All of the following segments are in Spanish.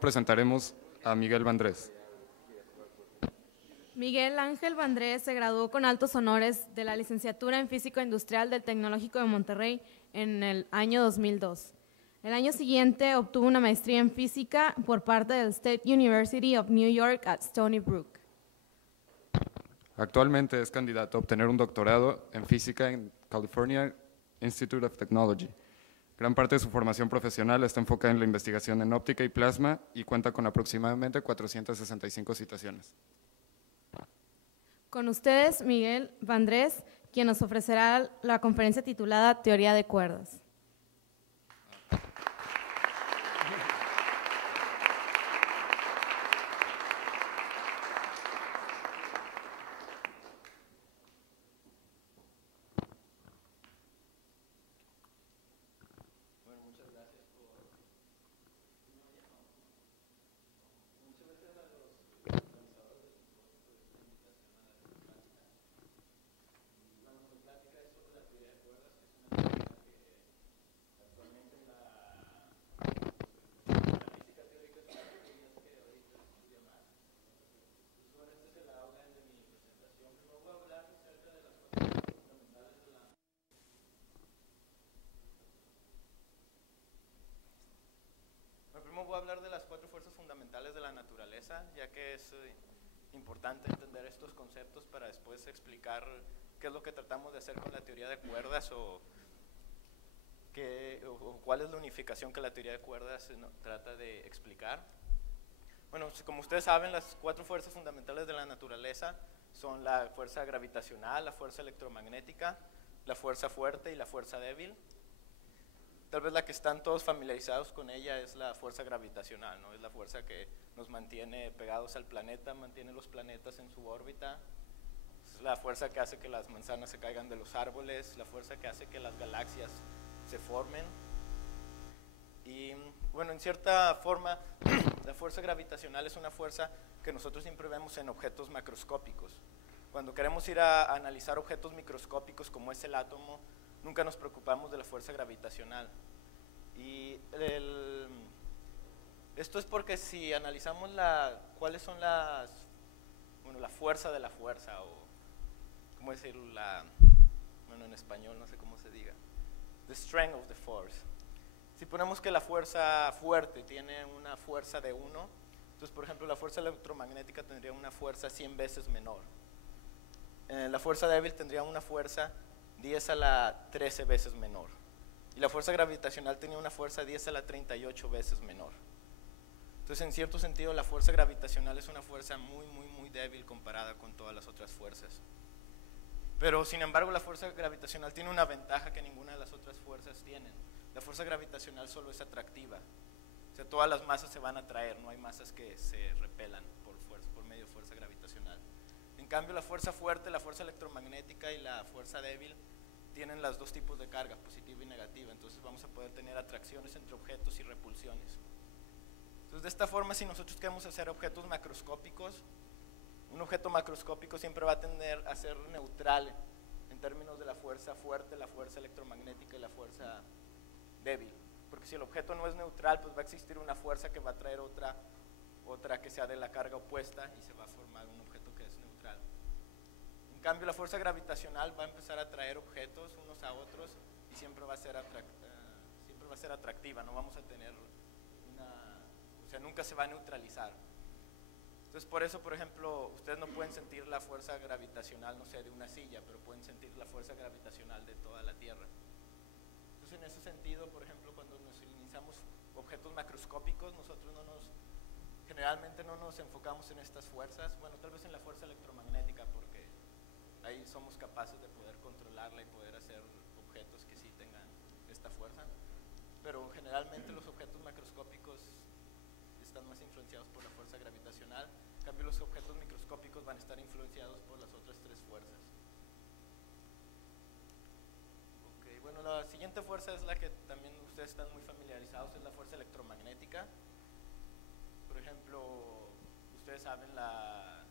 presentaremos a Miguel Vandrés. Miguel Ángel Vandrés se graduó con altos honores de la licenciatura en Física Industrial del Tecnológico de Monterrey en el año 2002. El año siguiente obtuvo una maestría en física por parte del State University of New York at Stony Brook. Actualmente es candidato a obtener un doctorado en física en California Institute of Technology. Gran parte de su formación profesional está enfocada en la investigación en óptica y plasma y cuenta con aproximadamente 465 citaciones. Con ustedes, Miguel Vandrés, quien nos ofrecerá la conferencia titulada Teoría de cuerdas. Voy a hablar de las 4 fuerzas fundamentales de la naturaleza, ya que es importante entender estos conceptos para después explicar qué es lo que tratamos de hacer con la teoría de cuerdas o cuál es la unificación que la teoría de cuerdas trata de explicar. Bueno, como ustedes saben, las 4 fuerzas fundamentales de la naturaleza son la fuerza gravitacional, la fuerza electromagnética, la fuerza fuerte y la fuerza débil. Tal vez la que están todos familiarizados con ella es la fuerza gravitacional, ¿no? Es la fuerza que nos mantiene pegados al planeta, mantiene los planetas en su órbita. Es la fuerza que hace que las manzanas se caigan de los árboles, la fuerza que hace que las galaxias se formen. Y bueno, en cierta forma, la fuerza gravitacional es una fuerza que nosotros siempre vemos en objetos macroscópicos. Cuando queremos ir a analizar objetos microscópicos como es el átomo, nunca nos preocupamos de la fuerza gravitacional. Y esto es porque si analizamos cuáles son la fuerza de la fuerza, o cómo decirlo, en español no sé cómo se diga, the strength of the force. Si ponemos que la fuerza fuerte tiene una fuerza de 1, entonces por ejemplo la fuerza electromagnética tendría una fuerza 100 veces menor. La fuerza débil tendría una fuerza 10 a la 13 veces menor. Y la fuerza gravitacional tenía una fuerza 10 a la 38 veces menor. Entonces, en cierto sentido, la fuerza gravitacional es una fuerza muy, muy, muy débil comparada con todas las otras fuerzas. Pero, sin embargo, la fuerza gravitacional tiene una ventaja que ninguna de las otras fuerzas tienen. La fuerza gravitacional solo es atractiva. O sea, todas las masas se van a atraer, no hay masas que se repelan por medio de fuerza gravitacional. En cambio, la fuerza fuerte, la fuerza electromagnética y la fuerza débil tienen los dos tipos de carga, positiva y negativa. Entonces vamos a poder tener atracciones entre objetos y repulsiones. Entonces, de esta forma, si nosotros queremos hacer objetos macroscópicos, un objeto macroscópico siempre va a tender a ser neutral en términos de la fuerza fuerte, la fuerza electromagnética y la fuerza débil. Porque si el objeto no es neutral, pues va a existir una fuerza que va a traer otra que sea de la carga opuesta y se va a formar un objeto que es neutral. En cambio, la fuerza gravitacional va a empezar a atraer objetos unos a otros y siempre va a ser atractiva, no vamos a tener nunca se va a neutralizar. Entonces, por eso, por ejemplo, ustedes no pueden sentir la fuerza gravitacional, no sé, de una silla, pero pueden sentir la fuerza gravitacional de toda la Tierra. Entonces, en ese sentido, por ejemplo, cuando nos iniciamos objetos macroscópicos, nosotros generalmente no nos enfocamos en estas fuerzas, bueno, tal vez en la fuerza electromagnética, porque ahí somos capaces de poder controlarla y poder hacer objetos que sí tengan esta fuerza, pero generalmente los objetos macroscópicos están más influenciados por la fuerza gravitacional, en cambio los objetos microscópicos van a estar influenciados por las otras 3 fuerzas. Okay, bueno, la siguiente fuerza es la que también ustedes están muy familiarizados, es la fuerza electromagnética. Por ejemplo, ustedes saben la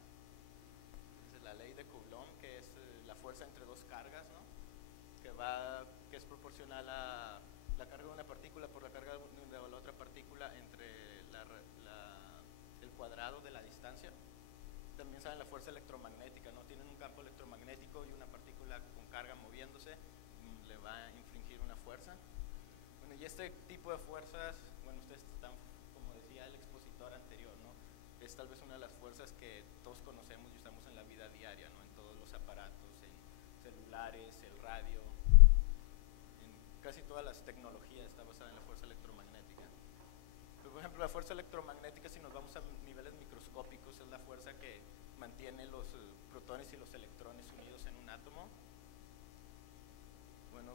ley de Coulomb, que es la fuerza entre 2 cargas, ¿no? que es proporcional a la carga de una partícula por la carga de la otra partícula entre la también saben la fuerza electromagnética, ¿no? Tienen un campo electromagnético y una partícula con carga moviéndose, le va a infligir una fuerza. Bueno, y este tipo de fuerzas, bueno, ustedes están, como decía el expositor anterior, ¿no? Es tal vez una de las fuerzas que todos conocemos y usamos en la vida diaria, ¿no? En todos los aparatos, en celulares, el radio, en casi todas las tecnologías está basada en la fuerza electromagnética. Pero, por ejemplo, la fuerza electromagnética, si nos vamos a niveles microscópicos, es la fuerza que mantiene los protones y los electrones unidos en un átomo. Bueno,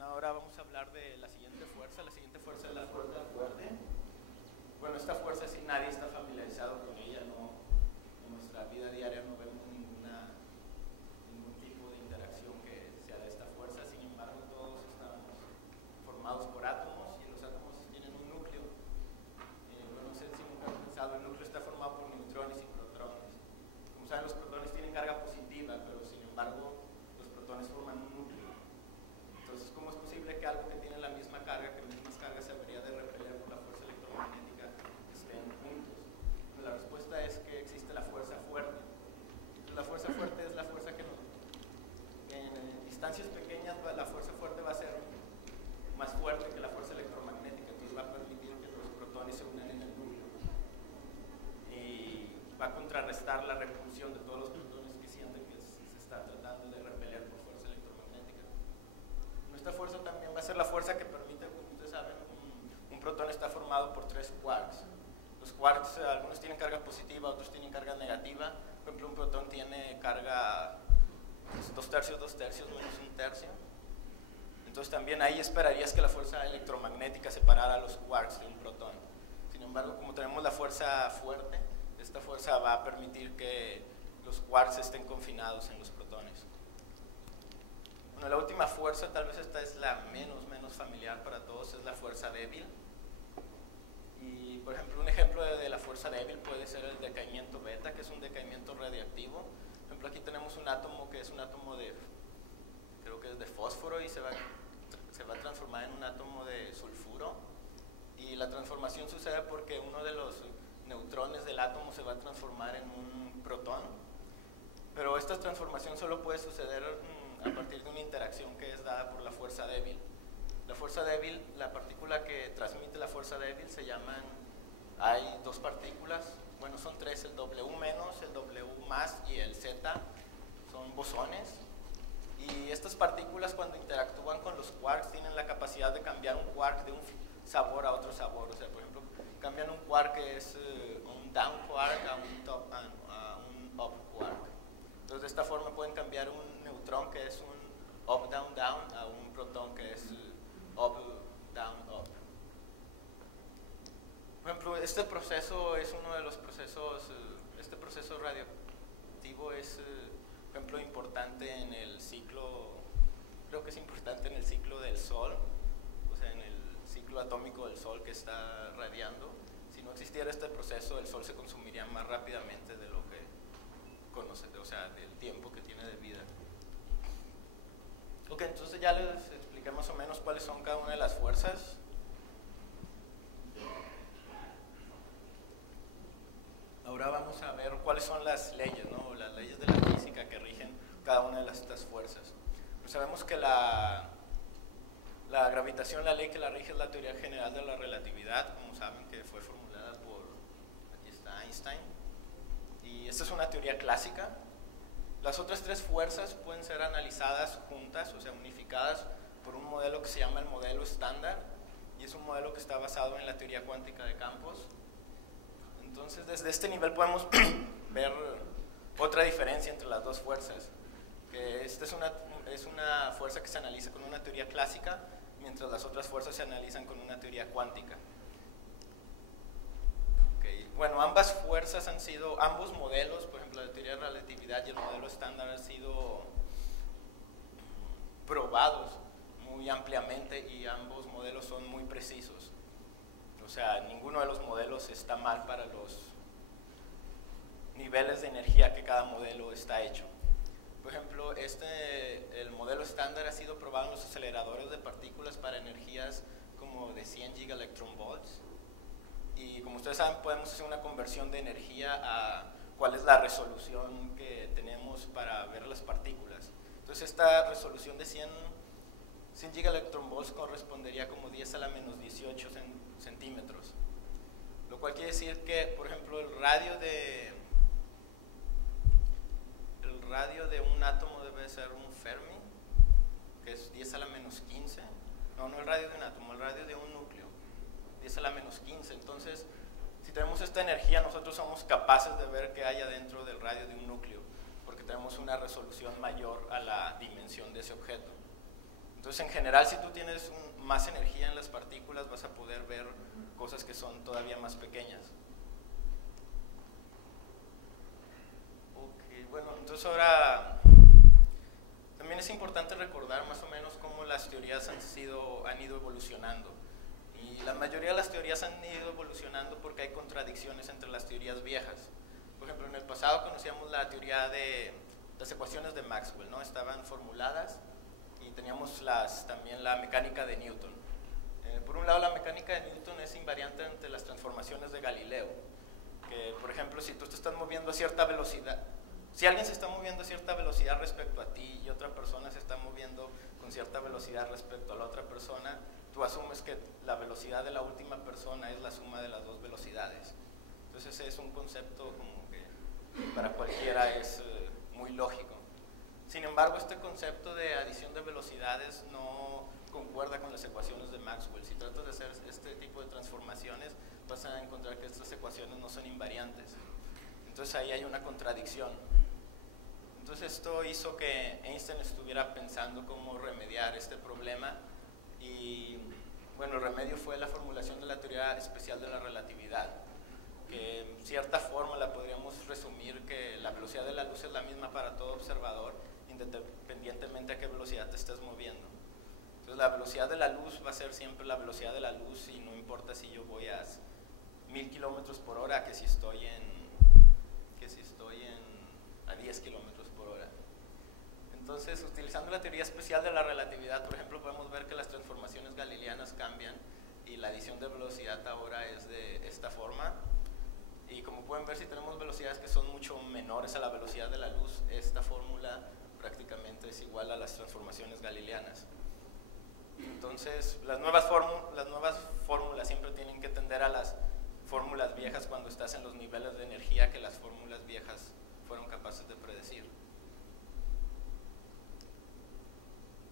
ahora vamos a hablar de la siguiente fuerza. La siguiente fuerza es la fuerza fuerte. Bueno, esta fuerza sí nadie está familiarizado con ella, ¿no? En nuestra vida diaria no vemos ningún tipo de interacción que sea de esta fuerza. Sin embargo, todos estamos formados por átomos y los átomos tienen un núcleo. Bueno, no sé si nunca han pensado, el núcleo está formado por neutrones y protones. Como saben, los protones tienen carga positiva, pero sin embargo los protones forman un núcleo. Entonces, ¿cómo es posible que algo que tiene la misma carga, que mismas cargas se debería de repeler por la fuerza electromagnética, estén juntos? La respuesta es que existe la fuerza fuerte. Entonces, la fuerza fuerte es la fuerza que en distancias pequeñas la fuerza fuerte va a ser más fuerte que la fuerza electromagnética, entonces va a permitir que los protones se unan en el núcleo y va a contrarrestar la repulsión de todos los protones que sienten que se está tratando de repeler por fuerza electromagnética. Esta fuerza también va a ser la fuerza que permite, como ustedes saben, un protón está formado por 3 quarks. Los quarks, algunos tienen carga positiva, otros tienen carga negativa. Por ejemplo, un protón tiene carga 2 tercios, 2 tercios, menos 1 tercio. Entonces también ahí esperarías que la fuerza electromagnética separara a los quarks de un protón. Sin embargo, como tenemos la fuerza fuerte, esta fuerza va a permitir que los quarks estén confinados en los protones. Bueno, la última fuerza, tal vez esta es la menos familiar para todos, es la fuerza débil. Y, por ejemplo, un ejemplo de la fuerza débil puede ser el decaimiento beta, que es un decaimiento radiactivo. Por ejemplo, aquí tenemos un átomo que es un átomo de, creo que es de fósforo, y se va a transformar en un átomo de sulfuro. Y la transformación sucede porque uno de los neutrones del átomo se va a transformar en un protón. Pero esta transformación solo puede suceder a partir de una interacción que es dada por la fuerza débil. La fuerza débil, la partícula que transmite la fuerza débil se llaman, hay 2 partículas, bueno, son 3, el W-, el W+ y el Z, son bosones. Y estas partículas, cuando interactúan con los quarks, tienen la capacidad de cambiar un quark de un sabor a otro sabor. O sea, por ejemplo, cambian un quark que es un down quark a un up quark. Entonces, de esta forma pueden cambiar un neutrón que es un up, down, down a un protón que es up, down, up. Por ejemplo, este proceso es uno de los procesos, este proceso radioactivo es, por ejemplo, importante en el ciclo, creo que es importante en el ciclo del Sol, o sea, en el ciclo atómico del Sol que está radiando. Si no existiera este proceso, el Sol se consumiría más rápidamente de lo que conoce, o sea, del tiempo que tiene de vida. Ok, entonces ya les expliqué más o menos cuáles son cada una de las fuerzas. Ahora vamos a ver cuáles son las leyes, ¿no? Las leyes de la física que rigen cada una de estas fuerzas. Pues sabemos que la gravitación, la ley que la rige es la teoría general de la relatividad, como saben, que fue formulada por, aquí está, Einstein. Y esta es una teoría clásica. Las otras 3 fuerzas pueden ser analizadas juntas, o sea, unificadas por un modelo que se llama el modelo estándar, y es un modelo que está basado en la teoría cuántica de campos. Entonces, desde este nivel podemos ver otra diferencia entre las 2 fuerzas, que esta es una fuerza que se analiza con una teoría clásica, mientras las otras fuerzas se analizan con una teoría cuántica. Bueno, ambas fuerzas han sido, ambos modelos, por ejemplo, la teoría de relatividad y el modelo estándar han sido probados muy ampliamente y ambos modelos son muy precisos. O sea, ninguno de los modelos está mal para los niveles de energía que cada modelo está hecho. Por ejemplo, el modelo estándar ha sido probado en los aceleradores de partículas para energías como de 100 gigaelectronvolts. Y como ustedes saben, podemos hacer una conversión de energía a cuál es la resolución que tenemos para ver las partículas. Entonces esta resolución de 100 gigaelectronvolts correspondería como 10 a la menos 18 centímetros, lo cual quiere decir que, por ejemplo, el radio de un átomo debe ser un Fermi, que es 10 a la menos 15, no el radio de un átomo, el radio de un núcleo, 10 a la menos 15. Entonces, si tenemos esta energía, nosotros somos capaces de ver qué hay adentro del radio de un núcleo, porque tenemos una resolución mayor a la dimensión de ese objeto. Entonces, en general, si tú tienes más energía en las partículas, vas a poder ver cosas que son todavía más pequeñas. Ok, bueno, entonces ahora también es importante recordar más o menos cómo las teorías han ido evolucionando. Y la mayoría de las teorías han ido evolucionando porque hay contradicciones entre las teorías viejas. Por ejemplo, en el pasado conocíamos la teoría de las ecuaciones de Maxwell, ¿no? Estaban formuladas, y teníamos también la mecánica de Newton. Por un lado, la mecánica de Newton es invariante ante las transformaciones de Galileo, que, por ejemplo, si tú te estás moviendo a cierta velocidad, si alguien se está moviendo a cierta velocidad respecto a ti y otra persona se está moviendo con cierta velocidad respecto a la otra persona, tú asumes que la velocidad de la última persona es la suma de las dos velocidades. Entonces es un concepto como que para cualquiera es muy lógico. Sin embargo, este concepto de adición de velocidades no concuerda con las ecuaciones de Maxwell. Si tratas de hacer este tipo de transformaciones, vas a encontrar que estas ecuaciones no son invariantes. Entonces ahí hay una contradicción. Entonces esto hizo que Einstein estuviera pensando cómo remediar este problema, y bueno, el remedio fue la formulación de la teoría especial de la relatividad, que en cierta forma la podríamos resumir que la velocidad de la luz es la misma para todo observador, independientemente a qué velocidad te estés moviendo. Entonces la velocidad de la luz va a ser siempre la velocidad de la luz, y no importa si yo voy a 1000 kilómetros por hora que si estoy a 10 kilómetros por hora. Entonces, utilizando la teoría especial de la relatividad, por ejemplo, podemos ver que las transformaciones galileanas cambian, y la adición de velocidad ahora es de esta forma. Y como pueden ver, si tenemos velocidades que son mucho menores a la velocidad de la luz, esta fórmula prácticamente es igual a las transformaciones galileanas. Entonces, las nuevas fórmulas siempre tienen que tender a las fórmulas viejas cuando estás en los niveles de energía que las fórmulas viejas fueron capaces de predecir.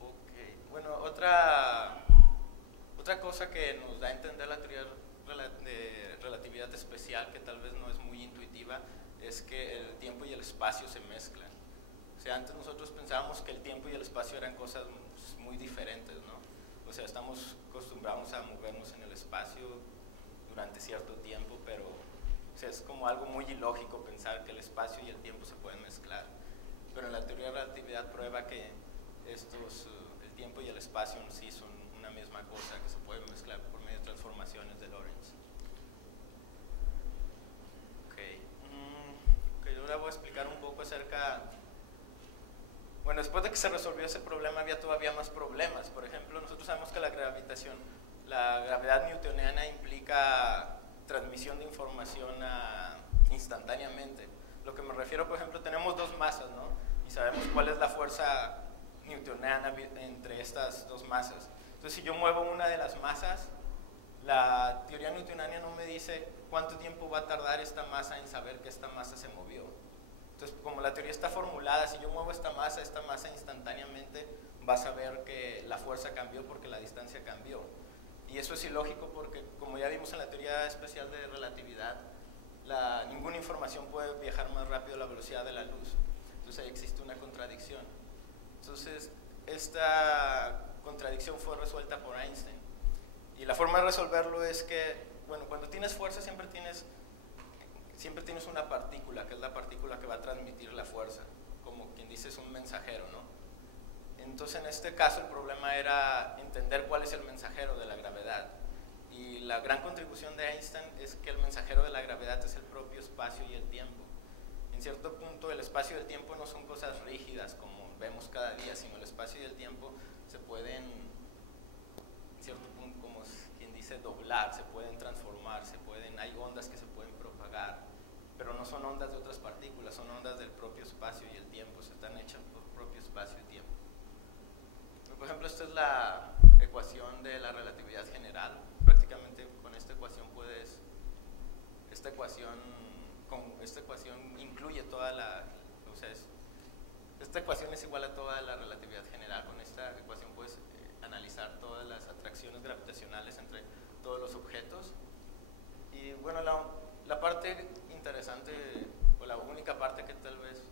Ok, bueno, otra cosa que nos da a entender la teoría de relatividad especial, que tal vez no es muy intuitiva, es que el tiempo y el espacio se mezclan. O sea, antes nosotros pensábamos que el tiempo y el espacio eran cosas muy diferentes, ¿no? O sea, estamos acostumbrados a movernos en el espacio durante cierto tiempo, pero o sea, es como algo muy ilógico pensar que el espacio y el tiempo se pueden mezclar. Pero en la teoría de relatividad prueba que el tiempo y el espacio en sí son una misma cosa, que se pueden mezclar por medio de transformaciones de Lorentz. Ok, ahora voy a explicar un poco acerca. Bueno, después de que se resolvió ese problema, había todavía más problemas. Por ejemplo, nosotros sabemos que la gravedad newtoniana implica transmisión de información instantáneamente. Lo que me refiero, por ejemplo, tenemos dos masas, ¿no? Y sabemos cuál es la fuerza newtoniana entre estas dos masas. Entonces, si yo muevo una de las masas, la teoría newtoniana no me dice cuánto tiempo va a tardar esta masa en saber que esta masa se movió. Entonces, como la teoría está formulada, si yo muevo esta masa instantáneamente va a saber que la fuerza cambió porque la distancia cambió. Y eso es ilógico porque, como ya vimos en la teoría especial de relatividad, ninguna información puede viajar más rápido a la velocidad de la luz. Entonces ahí existe una contradicción. Entonces, esta contradicción fue resuelta por Einstein. Y la forma de resolverlo es que, bueno, cuando tienes fuerza siempre tienes una partícula, que es la partícula que va a transmitir la fuerza, como quien dice es un mensajero, ¿no? Entonces en este caso el problema era entender cuál es el mensajero de la gravedad. Y la gran contribución de Einstein es que el mensajero de la gravedad es el propio espacio y el tiempo. En cierto punto el espacio y el tiempo no son cosas rígidas como vemos cada día, sino el espacio y el tiempo se pueden, en cierto punto, como quien dice, doblar, se pueden transformar, hay ondas que se pueden propagar, pero no son ondas de otras partículas. propio espacio y el tiempo, están hechas por propio espacio y tiempo. Por ejemplo, esta es la ecuación de la relatividad general. Prácticamente con esta ecuación esta ecuación incluye toda esta ecuación es igual a toda la relatividad general. Con esta ecuación puedes analizar todas las atracciones gravitacionales entre todos los objetos. Y bueno, la parte interesante, o la única parte que tal vez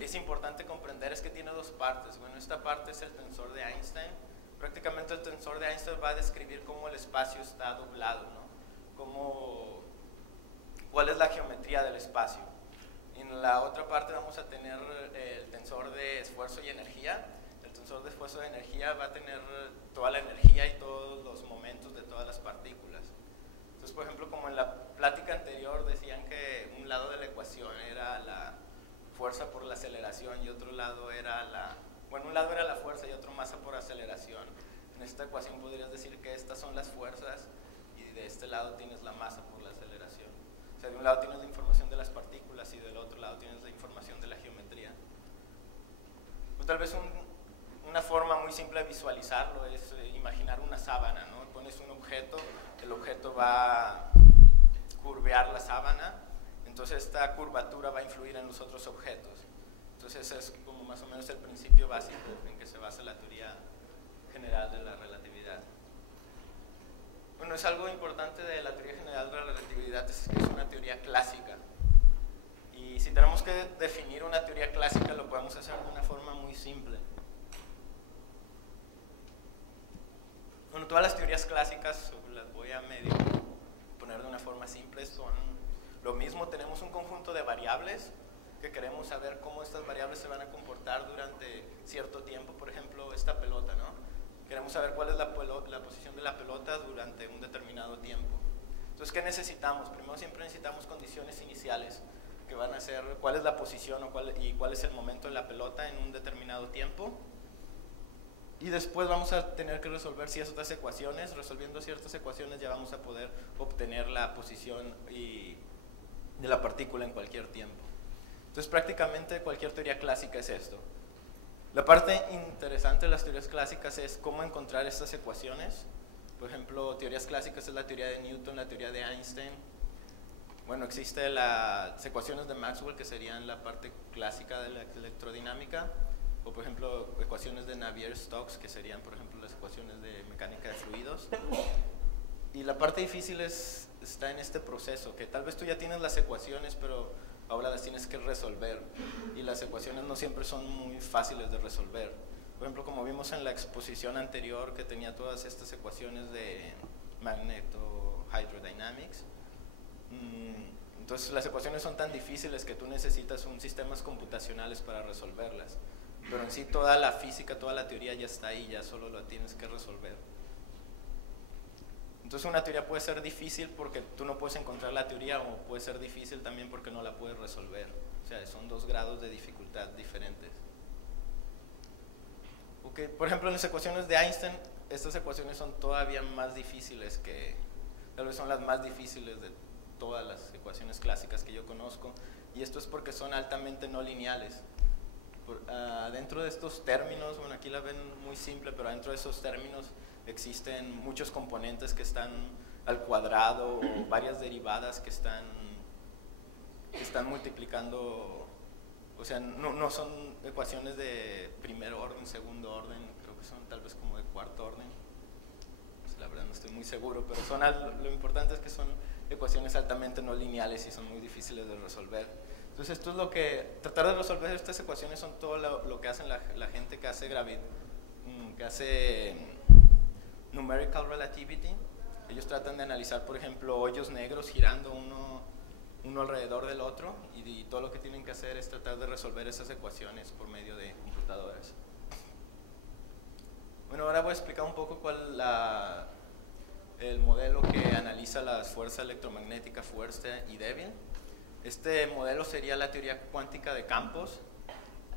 es importante comprender, es que tiene dos partes. Bueno, esta parte es el tensor de Einstein. Prácticamente el tensor de Einstein va a describir cómo el espacio está doblado, ¿no? Cuál es la geometría del espacio. En la otra parte vamos a tener el tensor de esfuerzo y energía. El tensor de esfuerzo y energía va a tener toda la energía y todos los momentos de todas las partículas. Entonces, por ejemplo, como en la plática anterior decían que un lado de la ecuación era la fuerza por la aceleración y otro lado era un lado era la fuerza y otro masa por aceleración. En esta ecuación podrías decir que estas son las fuerzas y de este lado tienes la masa por la aceleración. O sea, de un lado tienes la información de las partículas y del otro lado tienes la información de la geometría. O tal vez una forma muy simple de visualizarlo es imaginar una sábana, ¿no? Pones un objeto, el objeto va a curvear la sábana, entonces esta curvatura va a influir en los otros objetos. Entonces es como más o menos el principio básico en que se basa la teoría general de la relatividad. Bueno, es algo importante de la teoría general de la relatividad, es que es una teoría clásica. Y si tenemos que definir una teoría clásica, lo podemos hacer de una forma muy simple. Bueno, todas las teorías clásicas, las voy a medio poner de una forma simple, son lo mismo. Tenemos un conjunto de variables que queremos saber cómo estas variables se van a comportar durante cierto tiempo. Por ejemplo, esta pelota, ¿no? Queremos saber cuál es la posición de la pelota durante un determinado tiempo. Entonces, ¿qué necesitamos? Primero siempre necesitamos condiciones iniciales, que van a ser cuál es la posición y cuál es el momento de la pelota en un determinado tiempo. Y después vamos a tener que resolver ciertas ecuaciones. Resolviendo ciertas ecuaciones ya vamos a poder obtener la posición de la partícula en cualquier tiempo. Entonces, prácticamente cualquier teoría clásica es esto. La parte interesante de las teorías clásicas es cómo encontrar estas ecuaciones. Por ejemplo, teorías clásicas es la teoría de Newton, la teoría de Einstein. Bueno, existen las ecuaciones de Maxwell, que serían la parte clásica de la electrodinámica. O, por ejemplo, ecuaciones de Navier-Stokes, que serían, por ejemplo, las ecuaciones de mecánica de fluidos. Y la parte difícil está en este proceso, que tal vez tú ya tienes las ecuaciones, pero ahora las tienes que resolver, y las ecuaciones no siempre son muy fáciles de resolver. Por ejemplo, como vimos en la exposición anterior, que tenía todas estas ecuaciones de magneto-hydrodynamics, entonces las ecuaciones son tan difíciles que tú necesitas sistemas computacionales para resolverlas, pero en sí toda la física, toda la teoría ya está ahí, ya solo lo tienes que resolver. Entonces una teoría puede ser difícil porque tú no puedes encontrar la teoría, o puede ser difícil también porque no la puedes resolver. O sea, son dos grados de dificultad diferentes. Okay. Por ejemplo, en las ecuaciones de Einstein, estas ecuaciones son todavía más difíciles tal vez son las más difíciles de todas las ecuaciones clásicas que yo conozco, y esto es porque son altamente no lineales. Dentro de estos términos, bueno, aquí la ven muy simple, pero dentro de esos términos existen muchos componentes que están al cuadrado, o varias derivadas que están multiplicando. O sea, no son ecuaciones de primer orden, segundo orden, creo que son tal vez como de cuarto orden. Pues la verdad no estoy muy seguro, pero lo importante es que son ecuaciones altamente no lineales y son muy difíciles de resolver. Entonces esto es tratar de resolver estas ecuaciones son todo lo que hacen la gente que hace numerical relativity. Ellos tratan de analizar, por ejemplo, hoyos negros girando uno alrededor del otro, y todo lo que tienen que hacer es tratar de resolver esas ecuaciones por medio de computadoras. Bueno, ahora voy a explicar un poco el modelo que analiza las fuerzas electromagnéticas fuerte y débil. Este modelo sería la teoría cuántica de campos,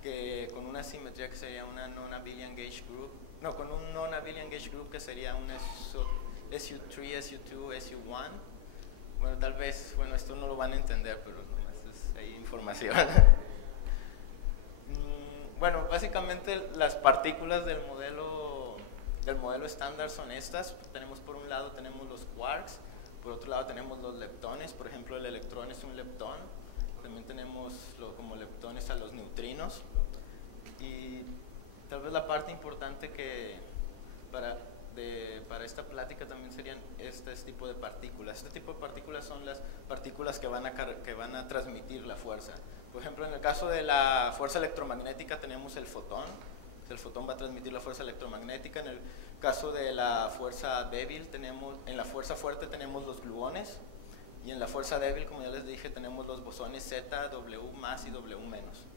que con una simetría que sería una non-abelian gauge group, con un non-abelian gauge group que sería un SU3, SU2, SU1. Bueno, tal vez, esto no lo van a entender, pero nomás es ahí información. Bueno, básicamente las partículas del modelo estándar son estas. Tenemos por un lado tenemos los quarks, por otro lado tenemos los leptones. Por ejemplo, el electrón es un leptón. También tenemos como leptones a los neutrinos. Y tal vez la parte importante que para esta plática también serían este tipo de partículas. Este tipo de partículas son las partículas que van a transmitir la fuerza. Por ejemplo, en el caso de la fuerza electromagnética tenemos el fotón. El fotón va a transmitir la fuerza electromagnética. En el caso de la fuerza débil, en la fuerza fuerte tenemos los gluones. Y en la fuerza débil, como ya les dije, tenemos los bosones Z, W más y W menos.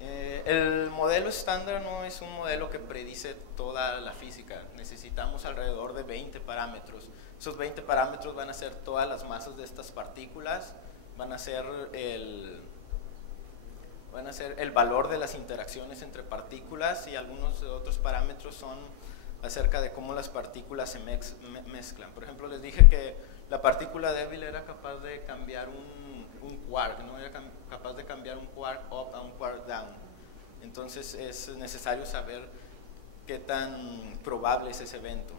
El modelo estándar no es un modelo que predice toda la física. Necesitamos alrededor de 20 parámetros. Esos 20 parámetros van a ser todas las masas de estas partículas, van a ser el valor de las interacciones entre partículas, y algunos otros parámetros son acerca de cómo las partículas se mezclan. Por ejemplo, les dije que la partícula débil era capaz de cambiar un quark, ¿no? Era capaz de cambiar un quark up a un quark down. Entonces es necesario saber qué tan probable es ese evento,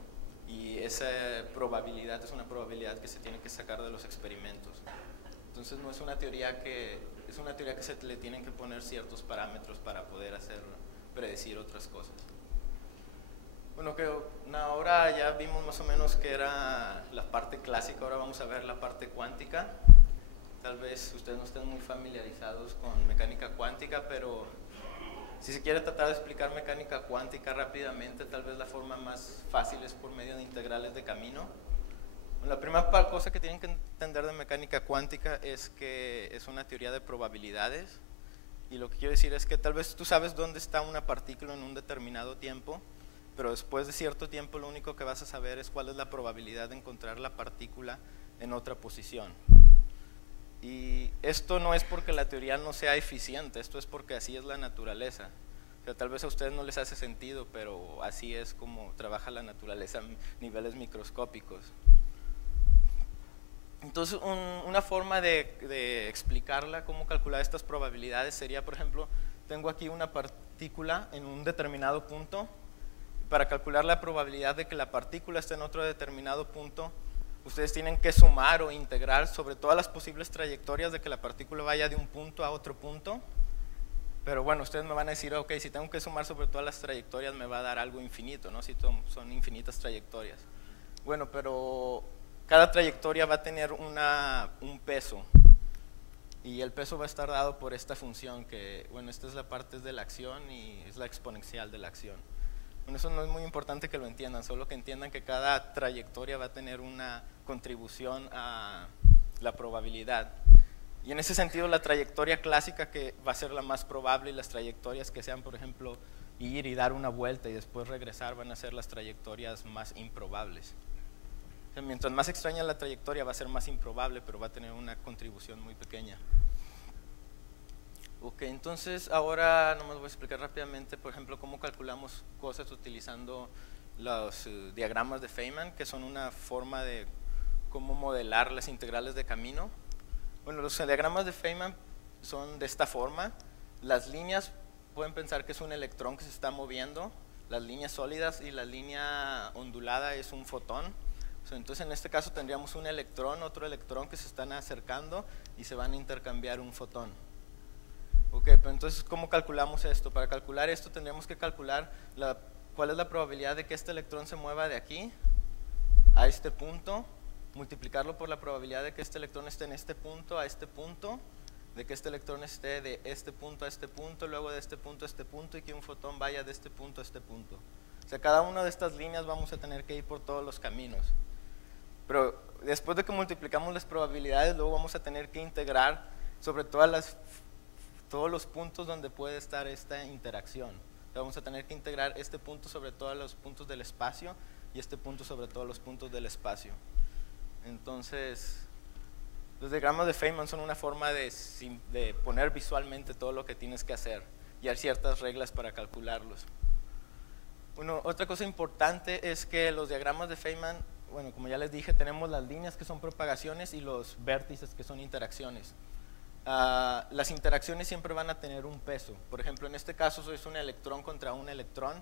y esa probabilidad es una probabilidad que se tiene que sacar de los experimentos. Entonces no es una teoría que se le tienen que poner ciertos parámetros para poder predecir otras cosas. Bueno, que ahora ya vimos más o menos qué era la parte clásica, ahora vamos a ver la parte cuántica. Tal vez ustedes no estén muy familiarizados con mecánica cuántica, pero si se quiere tratar de explicar mecánica cuántica rápidamente, tal vez la forma más fácil es por medio de integrales de camino. La primera cosa que tienen que entender de mecánica cuántica es que es una teoría de probabilidades, y lo que quiero decir es que tal vez tú sabes dónde está una partícula en un determinado tiempo, pero después de cierto tiempo lo único que vas a saber es cuál es la probabilidad de encontrar la partícula en otra posición. Y esto no es porque la teoría no sea eficiente, esto es porque así es la naturaleza. O sea, tal vez a ustedes no les hace sentido, pero así es como trabaja la naturaleza a niveles microscópicos. Entonces, una forma de explicarla, cómo calcular estas probabilidades, sería, por ejemplo, tengo aquí una partícula en un determinado punto. Para calcular la probabilidad de que la partícula esté en otro determinado punto, ustedes tienen que sumar o integrar sobre todas las posibles trayectorias de que la partícula vaya de un punto a otro punto. Pero bueno, ustedes me van a decir, ok, si tengo que sumar sobre todas las trayectorias me va a dar algo infinito, ¿no? Si son infinitas trayectorias. Bueno, pero cada trayectoria va a tener un peso, y el peso va a estar dado por esta función que, bueno, esta es la parte de la acción y es la exponencial de la acción. Bueno, eso no es muy importante que lo entiendan, solo que entiendan que cada trayectoria va a tener una contribución a la probabilidad. Y en ese sentido, la trayectoria clásica, que va a ser la más probable, y las trayectorias que sean, por ejemplo, ir y dar una vuelta y después regresar, van a ser las trayectorias más improbables. O sea, mientras más extraña la trayectoria, va a ser más improbable, pero va a tener una contribución muy pequeña. Ok, entonces ahora nomás voy a explicar rápidamente, por ejemplo, cómo calculamos cosas utilizando los diagramas de Feynman, que son una forma de cómo modelar las integrales de camino. Bueno, los diagramas de Feynman son de esta forma. Las líneas pueden pensar que es un electrón que se está moviendo, las líneas sólidas, y la línea ondulada es un fotón. O sea, entonces en este caso tendríamos un electrón, otro electrón que se están acercando y se van a intercambiar un fotón. Ok, pero entonces, ¿cómo calculamos esto? Para calcular esto tendríamos que calcular cuál es la probabilidad de que este electrón se mueva de aquí a este punto, multiplicarlo por la probabilidad de que este electrón esté en este punto a este punto, de que este electrón esté de este punto a este punto, luego de este punto a este punto, y que un fotón vaya de este punto a este punto. O sea, cada una de estas líneas vamos a tener que ir por todos los caminos. Pero después de que multiplicamos las probabilidades, luego vamos a tener que integrar sobre todos los puntos donde puede estar esta interacción. Vamos a tener que integrar este punto sobre todos los puntos del espacio y este punto sobre todos los puntos del espacio. Entonces, los diagramas de Feynman son una forma de poner visualmente todo lo que tienes que hacer, y hay ciertas reglas para calcularlos. Bueno, otra cosa importante es que los diagramas de Feynman, bueno, como ya les dije, tenemos las líneas que son propagaciones y los vértices que son interacciones. Las interacciones siempre van a tener un peso. Por ejemplo, en este caso es un electrón contra un electrón,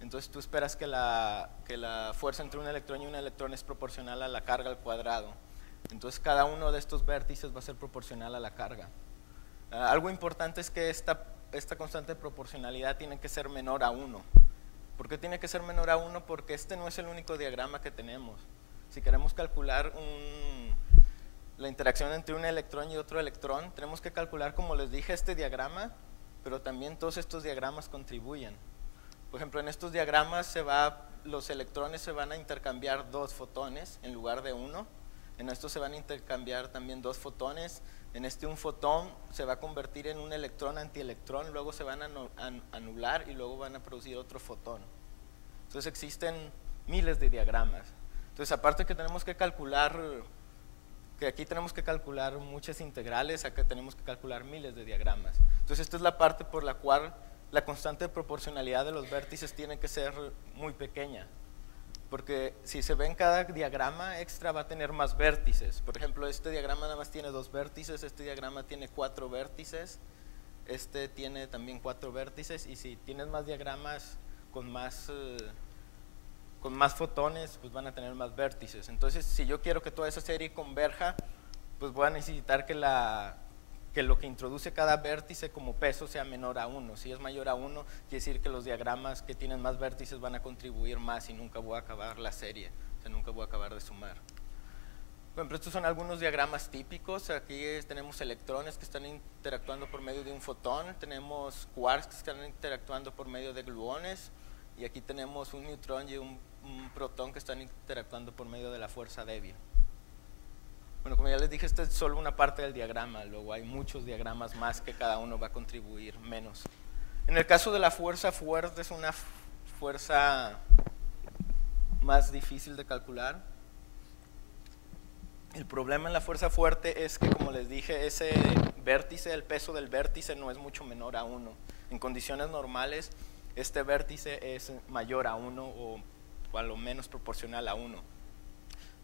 entonces tú esperas que la fuerza entre un electrón y un electrón es proporcional a la carga al cuadrado. Entonces cada uno de estos vértices va a ser proporcional a la carga. Algo importante es que esta constante de proporcionalidad tiene que ser menor a 1. ¿Por qué tiene que ser menor a 1? Porque este no es el único diagrama que tenemos. Si queremos calcular la interacción entre un electrón y otro electrón, tenemos que calcular, como les dije, este diagrama, pero también todos estos diagramas contribuyen. Por ejemplo, en estos diagramas los electrones se van a intercambiar 2 fotones en lugar de 1. En estos se van a intercambiar también 2 fotones. En un fotón se va a convertir en un electrón antielectrón, luego se van a anular y luego van a producir otro fotón. Entonces existen miles de diagramas. Entonces, aparte que tenemos que calcular, que aquí tenemos que calcular muchas integrales, acá tenemos que calcular miles de diagramas. Entonces esta es la parte por la cual la constante de proporcionalidad de los vértices tiene que ser muy pequeña, porque si se ve en cada diagrama extra va a tener más vértices. Por ejemplo, este diagrama nada más tiene 2 vértices, este diagrama tiene 4 vértices, este tiene también 4 vértices, y si tienes más diagramas con más fotones, pues van a tener más vértices. Entonces, si yo quiero que toda esa serie converja, pues voy a necesitar que lo que introduce cada vértice como peso sea menor a 1. Si es mayor a 1, quiere decir que los diagramas que tienen más vértices van a contribuir más y nunca voy a acabar la serie, o sea, nunca voy a acabar de sumar. Por ejemplo, estos son algunos diagramas típicos. Aquí tenemos electrones que están interactuando por medio de un fotón, tenemos quarks que están interactuando por medio de gluones, y aquí tenemos un neutrón y un protón que están interactuando por medio de la fuerza débil. Bueno, como ya les dije, esta es solo una parte del diagrama, luego hay muchos diagramas más que cada uno va a contribuir menos. En el caso de la fuerza fuerte, es una fuerza más difícil de calcular. El problema en la fuerza fuerte es que, como les dije, ese vértice, el peso del vértice no es mucho menor a 1. En condiciones normales, este vértice es mayor a 1 o a lo menos proporcional a 1.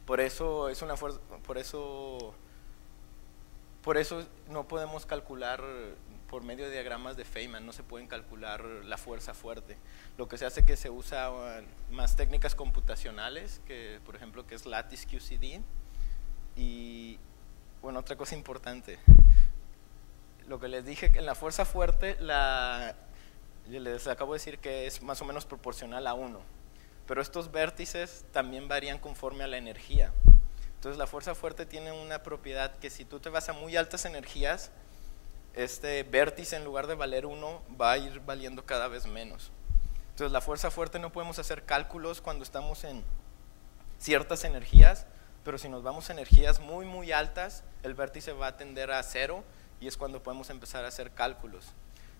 Por eso es una fuerza, por eso no podemos calcular por medio de diagramas de Feynman, no se pueden calcular la fuerza fuerte. Lo que se hace es que se usa más técnicas computacionales, que por ejemplo que es Lattice QCD. Y bueno, otra cosa importante, lo que les dije, que en la fuerza fuerte les acabo de decir que es más o menos proporcional a 1. Pero estos vértices también varían conforme a la energía. Entonces la fuerza fuerte tiene una propiedad que si tú te vas a muy altas energías, este vértice en lugar de valer 1 va a ir valiendo cada vez menos. Entonces la fuerza fuerte no podemos hacer cálculos cuando estamos en ciertas energías, pero si nos vamos a energías muy muy altas, el vértice va a tender a 0 y es cuando podemos empezar a hacer cálculos.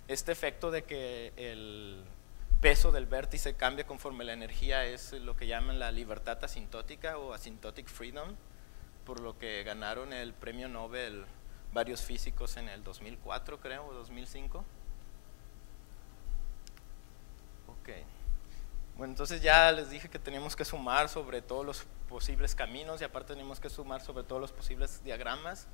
Este efecto de que el peso del vértice cambia conforme la energía es lo que llaman la libertad asintótica o asymptotic freedom, por lo que ganaron el premio Nobel varios físicos en el 2004, creo, o 2005. Ok. Bueno, entonces ya les dije que teníamos que sumar sobre todos los posibles caminos y aparte teníamos que sumar sobre todos los posibles diagramas.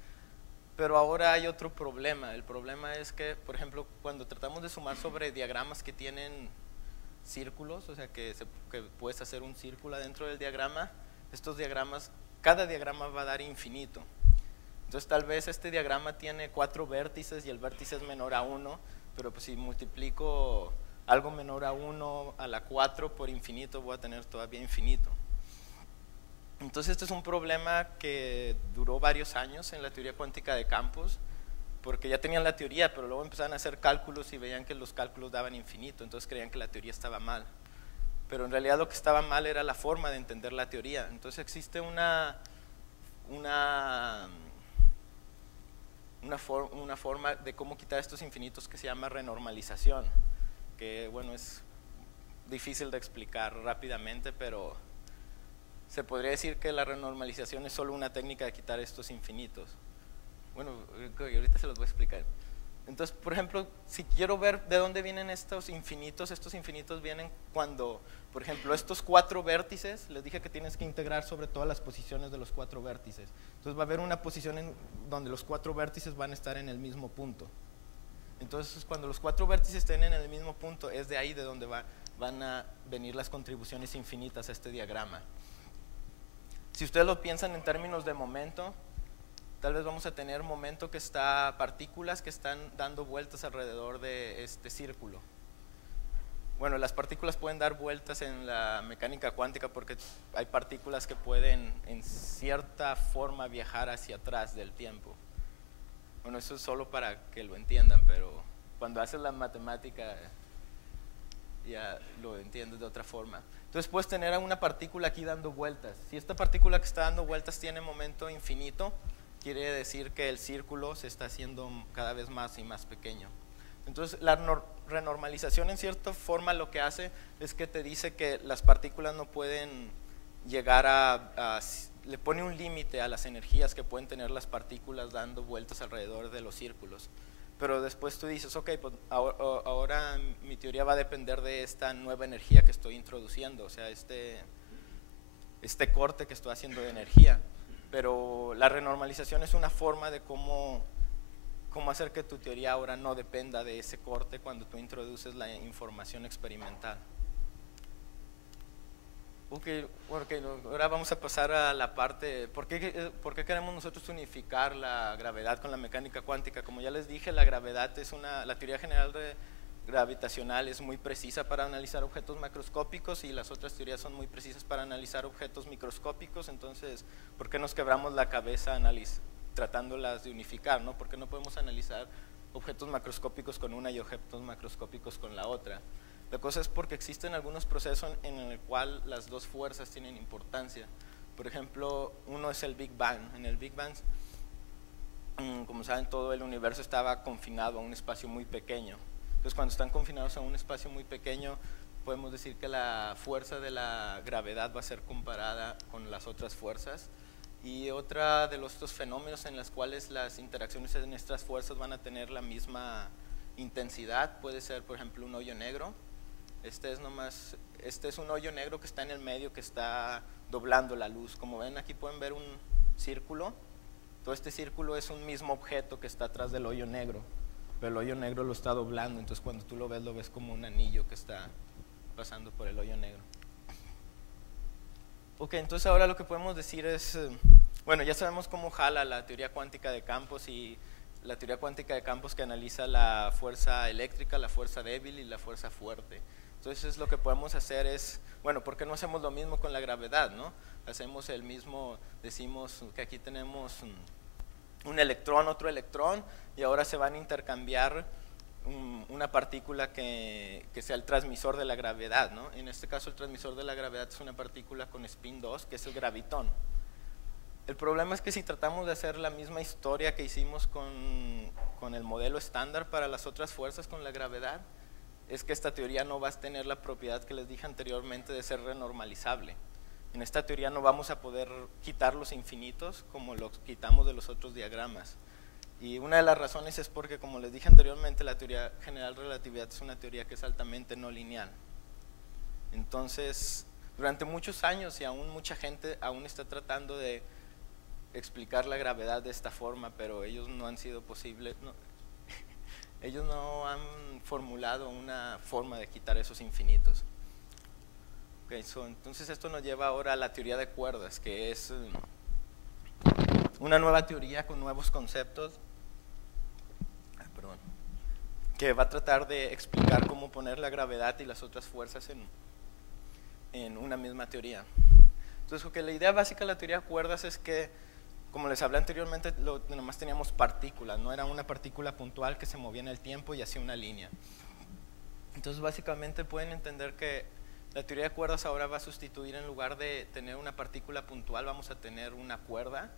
Pero ahora hay otro problema. El problema es que, por ejemplo, cuando tratamos de sumar sobre diagramas que tienen círculos, o sea que puedes hacer un círculo dentro del diagrama, estos diagramas, cada diagrama va a dar infinito. Entonces tal vez este diagrama tiene 4 vértices y el vértice es menor a 1, pero pues si multiplico algo menor a 1 a la 4 por infinito, voy a tener todavía infinito. Entonces este es un problema que duró varios años en la teoría cuántica de campos, porque ya tenían la teoría, pero luego empezaron a hacer cálculos y veían que los cálculos daban infinito, entonces creían que la teoría estaba mal. Pero en realidad lo que estaba mal era la forma de entender la teoría. Entonces existe una forma de cómo quitar estos infinitos que se llama renormalización, que bueno, es difícil de explicar rápidamente, pero se podría decir que la renormalización es solo una técnica de quitar estos infinitos. Bueno, ahorita se los voy a explicar. Entonces, por ejemplo, si quiero ver de dónde vienen estos infinitos vienen cuando Por ejemplo, estos 4 vértices, les dije que tienes que integrar sobre todas las posiciones de los 4 vértices. Entonces va a haber una posición en donde los 4 vértices van a estar en el mismo punto. Entonces cuando los 4 vértices estén en el mismo punto, es de ahí de donde van a venir las contribuciones infinitas a este diagrama. Si ustedes lo piensan en términos de momento, tal vez vamos a tener momento que está partículas que están dando vueltas alrededor de este círculo. Bueno, las partículas pueden dar vueltas en la mecánica cuántica porque hay partículas que pueden en cierta forma viajar hacia atrás del tiempo. Bueno, eso es solo para que lo entiendan, pero cuando haces la matemática ya lo entiendes de otra forma. Entonces puedes tener a una partícula aquí dando vueltas. Si esta partícula que está dando vueltas tiene momento infinito, quiere decir que el círculo se está haciendo cada vez más y más pequeño. Entonces la renormalización en cierta forma lo que hace es que te dice que las partículas no pueden llegar le pone un límite a las energías que pueden tener las partículas dando vueltas alrededor de los círculos. Pero después tú dices, ok, pues ahora mi teoría va a depender de esta nueva energía que estoy introduciendo, o sea, este corte que estoy haciendo de energía. Pero la renormalización es una forma de cómo hacer que tu teoría ahora no dependa de ese corte cuando tú introduces la información experimental. Ok, ahora vamos a pasar a la parte, ¿por qué queremos nosotros unificar la gravedad con la mecánica cuántica? Como ya les dije, la gravedad la teoría general gravitacional es muy precisa para analizar objetos macroscópicos y las otras teorías son muy precisas para analizar objetos microscópicos. Entonces, ¿por qué nos quebramos la cabeza tratándolas de unificar, ¿no? ¿Por qué no podemos analizar objetos macroscópicos con una y objetos macroscópicos con la otra? La cosa es porque existen algunos procesos en el cual las dos fuerzas tienen importancia. Por ejemplo, uno es el Big Bang. En el Big Bang, como saben, todo el universo estaba confinado a un espacio muy pequeño. Entonces, cuando están confinados a un espacio muy pequeño, podemos decir que la fuerza de la gravedad va a ser comparada con las otras fuerzas. Y otra de los otros fenómenos en los cuales las interacciones en estas fuerzas van a tener la misma intensidad puede ser, por ejemplo, un hoyo negro. Este es un hoyo negro que está en el medio, que está doblando la luz. Como ven, aquí pueden ver un círculo. Todo este círculo es un mismo objeto que está atrás del hoyo negro, pero el hoyo negro lo está doblando. Entonces cuando tú lo ves como un anillo que está pasando por el hoyo negro. Ok, entonces ahora lo que podemos decir es, bueno, ya sabemos cómo jala la teoría cuántica de campos y la teoría cuántica de campos que analiza la fuerza eléctrica, la fuerza débil y la fuerza fuerte. Entonces lo que podemos hacer es, bueno, ¿por qué no hacemos lo mismo con la gravedad, no? Hacemos el mismo, decimos que aquí tenemos un electrón, otro electrón, y ahora se van a intercambiar una partícula que sea el transmisor de la gravedad, ¿no? En este caso el transmisor de la gravedad es una partícula con spin 2, que es el gravitón. El problema es que si tratamos de hacer la misma historia que hicimos con el modelo estándar para las otras fuerzas con la gravedad, es que esta teoría no va a tener la propiedad que les dije anteriormente de ser renormalizable. En esta teoría no vamos a poder quitar los infinitos como los quitamos de los otros diagramas. Y una de las razones es porque, como les dije anteriormente, la teoría general de relatividad es una teoría que es altamente no lineal. Entonces, durante muchos años y aún mucha gente aún está tratando de explicar la gravedad de esta forma, pero ellos no han sido posibles, ellos no han formulado una forma de quitar esos infinitos. Okay, entonces esto nos lleva ahora a la teoría de cuerdas, que es una nueva teoría con nuevos conceptos, que va a tratar de explicar cómo poner la gravedad y las otras fuerzas en una misma teoría. Entonces, la idea básica de la teoría de cuerdas es que, como les hablé anteriormente, nomás teníamos partículas, no era una partícula puntual que se movía en el tiempo y hacía una línea. Entonces, básicamente pueden entender que la teoría de cuerdas ahora va a sustituir, en lugar de tener una partícula puntual, vamos a tener una cuerda,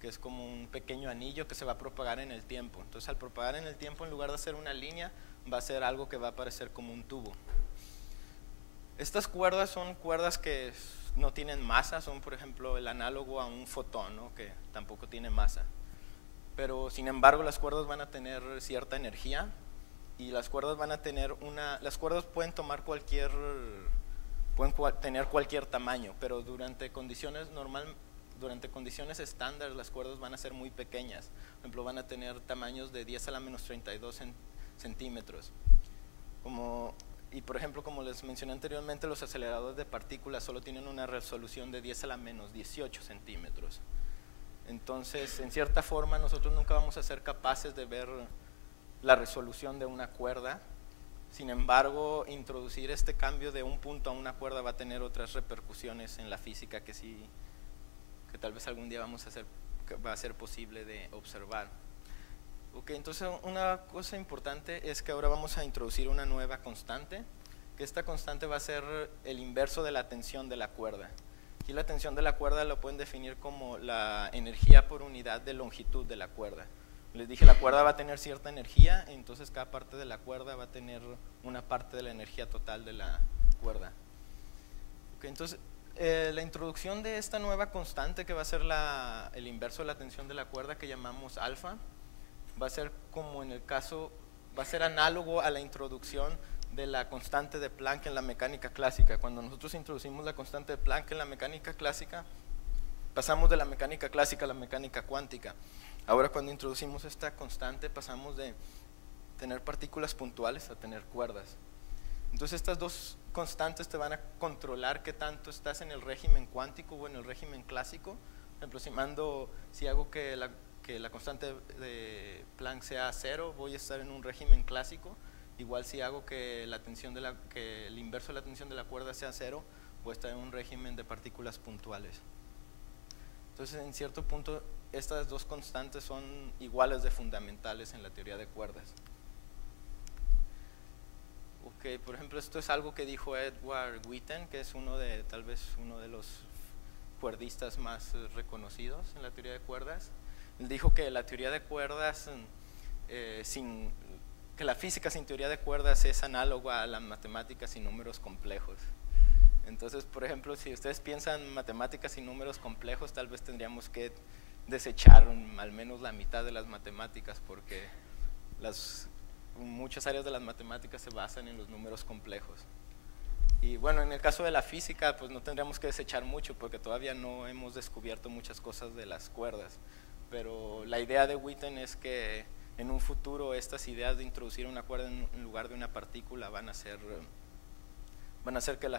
que es como un pequeño anillo que se va a propagar en el tiempo. Entonces, al propagar en el tiempo, en lugar de hacer una línea, va a ser algo que va a parecer como un tubo. Estas cuerdas son cuerdas que no tienen masa, son, por ejemplo, el análogo a un fotón, ¿no? Que tampoco tiene masa. Pero, sin embargo, las cuerdas van a tener cierta energía y las cuerdas van a tener las cuerdas pueden tomar cualquier pueden tener cualquier tamaño, pero durante condiciones estándar las cuerdas van a ser muy pequeñas. Por ejemplo, van a tener tamaños de 10 a la menos 32 centímetros. Y por ejemplo, como les mencioné anteriormente, los aceleradores de partículas solo tienen una resolución de 10 a la menos 18 centímetros. Entonces, en cierta forma, nosotros nunca vamos a ser capaces de ver la resolución de una cuerda. Sin embargo, introducir este cambio de un punto a una cuerda va a tener otras repercusiones en la física que tal vez algún día va a ser posible de observar. Entonces una cosa importante es que ahora vamos a introducir una nueva constante, que esta constante va a ser el inverso de la tensión de la cuerda. Aquí la tensión de la cuerda lo pueden definir como la energía por unidad de longitud de la cuerda. Les dije, la cuerda va a tener cierta energía, entonces cada parte de la cuerda va a tener una parte de la energía total de la cuerda. Entonces, la introducción de esta nueva constante, que va a ser el inverso de la tensión de la cuerda, que llamamos alfa, va a ser como en el caso, va a ser análogo a la introducción de la constante de Planck en la mecánica clásica. Cuando nosotros introducimos la constante de Planck en la mecánica clásica, pasamos de la mecánica clásica a la mecánica cuántica. Ahora, cuando introducimos esta constante, pasamos de tener partículas puntuales a tener cuerdas. Entonces, estas dos constantes te van a controlar qué tanto estás en el régimen cuántico o en el régimen clásico. Por ejemplo, si hago que la constante de Planck sea 0, voy a estar en un régimen clásico. Igual si hago que el inverso de la tensión de la cuerda sea 0, voy a estar en un régimen de partículas puntuales. Entonces, en cierto punto, estas dos constantes son iguales de fundamentales en la teoría de cuerdas. Por ejemplo, esto es algo que dijo Edward Witten, que es tal vez uno de los cuerdistas más reconocidos en la teoría de cuerdas. Él dijo que la teoría de cuerdas, que la física sin teoría de cuerdas es análoga a las matemáticas sin números complejos. Entonces, por ejemplo, si ustedes piensan matemáticas sin números complejos, tal vez tendríamos que desechar al menos la mitad de las matemáticas, porque muchas áreas de las matemáticas se basan en los números complejos. Y bueno, en el caso de la física, pues no tendríamos que desechar mucho, porque todavía no hemos descubierto muchas cosas de las cuerdas. Pero la idea de Witten es que en un futuro estas ideas de introducir una cuerda en lugar de una partícula van a hacer que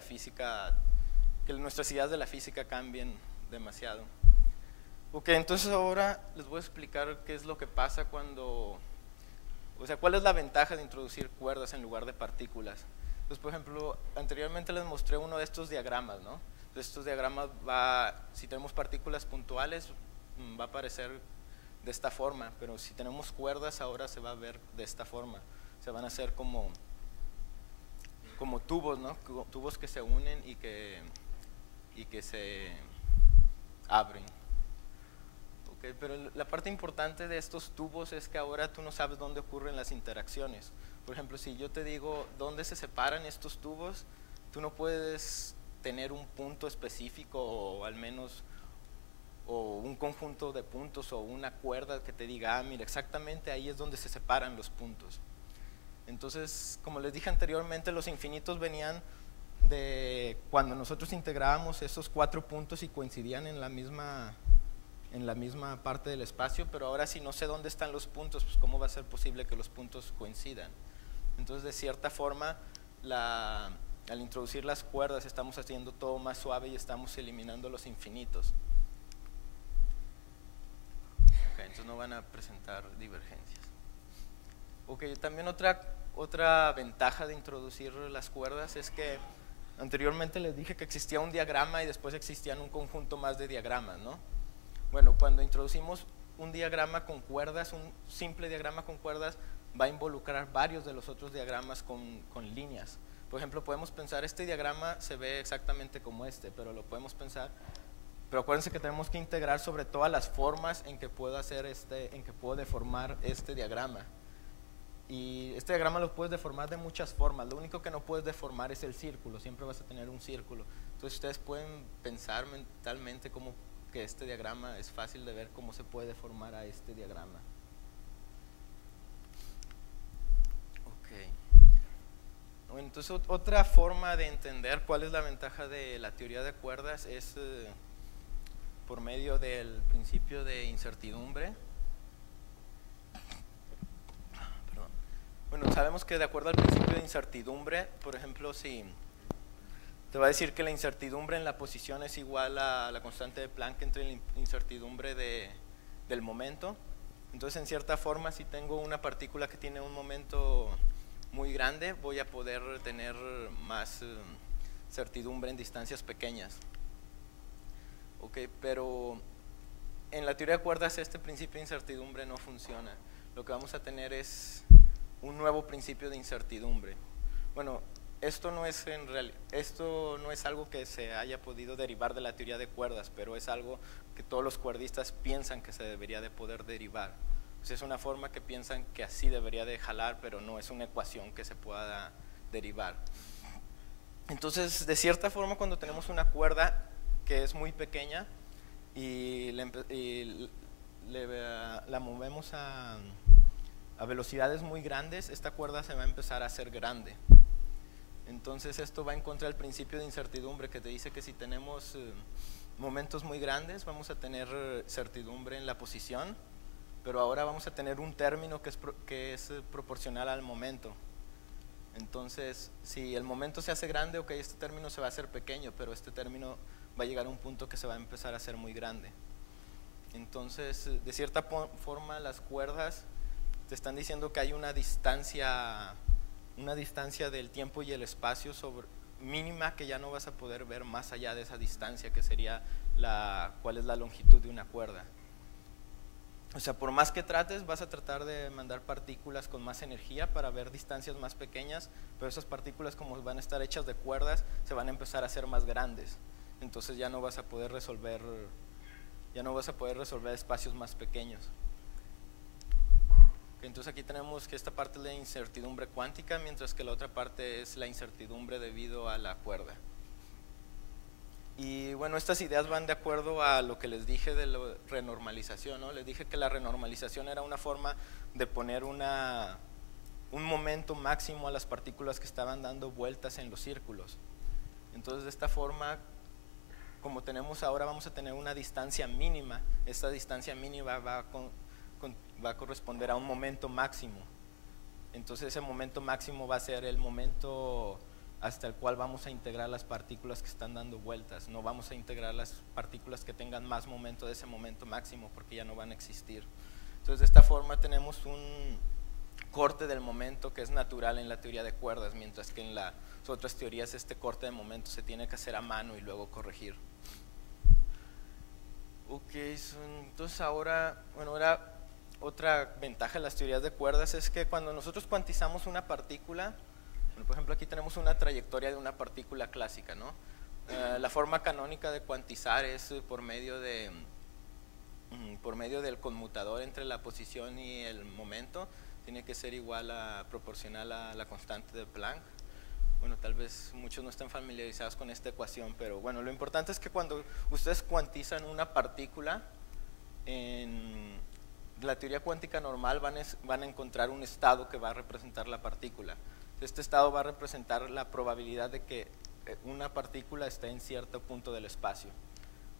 nuestras ideas de la física cambien demasiado. Entonces ahora les voy a explicar qué es lo que pasa cuál es la ventaja de introducir cuerdas en lugar de partículas. Entonces, por ejemplo, anteriormente les mostré uno de estos diagramas, ¿no? Entonces, estos diagramas si tenemos partículas puntuales, va a aparecer de esta forma, pero si tenemos cuerdas ahora se va a ver de esta forma. Se van a hacer como tubos, ¿no? Tubos que se unen y que se abren. Pero la parte importante de estos tubos es que ahora tú no sabes dónde ocurren las interacciones. Por ejemplo, si yo te digo dónde se separan estos tubos, tú no puedes tener un punto específico o al menos un conjunto de puntos o una cuerda que te diga, mira, exactamente ahí es donde se separan los puntos. Entonces, como les dije anteriormente, los infinitos venían de cuando nosotros integrábamos esos 4 puntos y coincidían en la misma parte del espacio, pero ahora si no sé dónde están los puntos, pues cómo va a ser posible que los puntos coincidan. Entonces, de cierta forma, al introducir las cuerdas estamos haciendo todo más suave y estamos eliminando los infinitos. Entonces no van a presentar divergencias. También otra ventaja de introducir las cuerdas es que anteriormente les dije que existía un diagrama y después existían un conjunto más de diagramas, ¿no? Bueno, cuando introducimos un diagrama con cuerdas, un simple diagrama con cuerdas, va a involucrar varios de los otros diagramas con líneas. Por ejemplo, podemos pensar, este diagrama se ve exactamente como pero lo podemos pensar, pero acuérdense que tenemos que integrar sobre todas las formas en que puedo deformar este diagrama. Y este diagrama lo puedes deformar de muchas formas. Lo único que no puedes deformar es el círculo, siempre vas a tener un círculo. Entonces ustedes pueden pensar mentalmente que este diagrama es fácil de ver cómo se puede deformar a este diagrama. Bueno, entonces otra forma de entender cuál es la ventaja de la teoría de cuerdas es por medio del principio de incertidumbre. Perdón. Bueno, sabemos que de acuerdo al principio de incertidumbre, por ejemplo, si te va a decir que la incertidumbre en la posición es igual a la constante de Planck entre la incertidumbre del momento. Entonces, en cierta forma, si tengo una partícula que tiene un momento muy grande, voy a poder tener más certidumbre en distancias pequeñas. Okay, pero en la teoría de cuerdas este principio de incertidumbre no funciona. Lo que vamos a tener es un nuevo principio de incertidumbre. Bueno, esto no es algo que se haya podido derivar de la teoría de cuerdas, pero es algo que todos los cuerdistas piensan que se debería de poder derivar. O sea, es una forma que piensan que así debería de jalar, pero no es una ecuación que se pueda derivar. Entonces, de cierta forma, cuando tenemos una cuerda que es muy pequeña y la movemos a velocidades muy grandes, esta cuerda se va a empezar a hacer grande. Entonces esto va en contra del principio de incertidumbre, que te dice que si tenemos momentos muy grandes vamos a tener certidumbre en la posición, pero ahora vamos a tener un término que es proporcional al momento. Entonces, si el momento se hace grande, ok, este término se va a hacer pequeño, pero este término va a llegar a un punto que se va a empezar a hacer muy grande. Entonces, de cierta forma, las cuerdas te están diciendo que hay una distancia del tiempo y el espacio mínima, que ya no vas a poder ver más allá de esa distancia, que sería cuál es la longitud de una cuerda. O sea, por más que trates, vas a tratar de mandar partículas con más energía para ver distancias más pequeñas, pero esas partículas, como van a estar hechas de cuerdas, se van a empezar a hacer más grandes. Entonces ya no vas a poder resolver espacios más pequeños. Entonces aquí tenemos que esta parte es la incertidumbre cuántica, mientras que la otra parte es la incertidumbre debido a la cuerda. Y bueno, estas ideas van de acuerdo a lo que les dije de la renormalización, ¿no? Les dije que la renormalización era una forma de poner un momento máximo a las partículas que estaban dando vueltas en los círculos. Entonces, de esta forma, como tenemos ahora, vamos a tener una distancia mínima. Esta distancia mínima va a corresponder a un momento máximo. Entonces ese momento máximo va a ser el momento hasta el cual vamos a integrar las partículas que están dando vueltas. No vamos a integrar las partículas que tengan más momento de ese momento máximo, porque ya no van a existir. Entonces, de esta forma tenemos un corte del momento que es natural en la teoría de cuerdas, mientras que en las otras teorías este corte de momento se tiene que hacer a mano y luego corregir. Ok, entonces ahora otra ventaja de las teorías de cuerdas es que cuando nosotros cuantizamos una partícula, por ejemplo, aquí tenemos una trayectoria de una partícula clásica, ¿no? La forma canónica de cuantizar es por medio del conmutador entre la posición y el momento. Tiene que ser proporcional a la constante de Planck. Bueno, tal vez muchos no estén familiarizados con esta ecuación, pero bueno, lo importante es que cuando ustedes cuantizan una partícula, en la teoría cuántica normal van a encontrar un estado que va a representar la partícula. Este estado va a representar la probabilidad de que una partícula esté en cierto punto del espacio.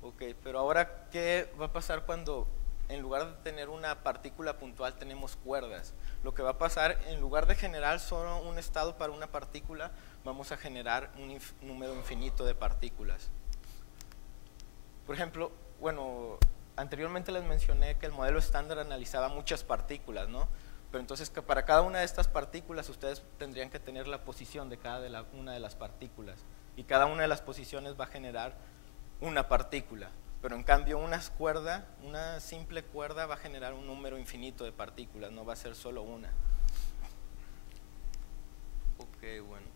Okay, pero ahora, ¿qué va a pasar cuando en lugar de tener una partícula puntual tenemos cuerdas? Lo que va a pasar, en lugar de generar solo un estado para una partícula, vamos a generar un número infinito de partículas. Por ejemplo, bueno, anteriormente les mencioné que el modelo estándar analizaba muchas partículas, ¿no? Pero entonces, que para cada una de estas partículas ustedes tendrían que tener la posición de cada una de las partículas, y cada una de las posiciones va a generar una partícula. Pero en cambio una simple cuerda va a generar un número infinito de partículas, no va a ser solo una. Ok, bueno,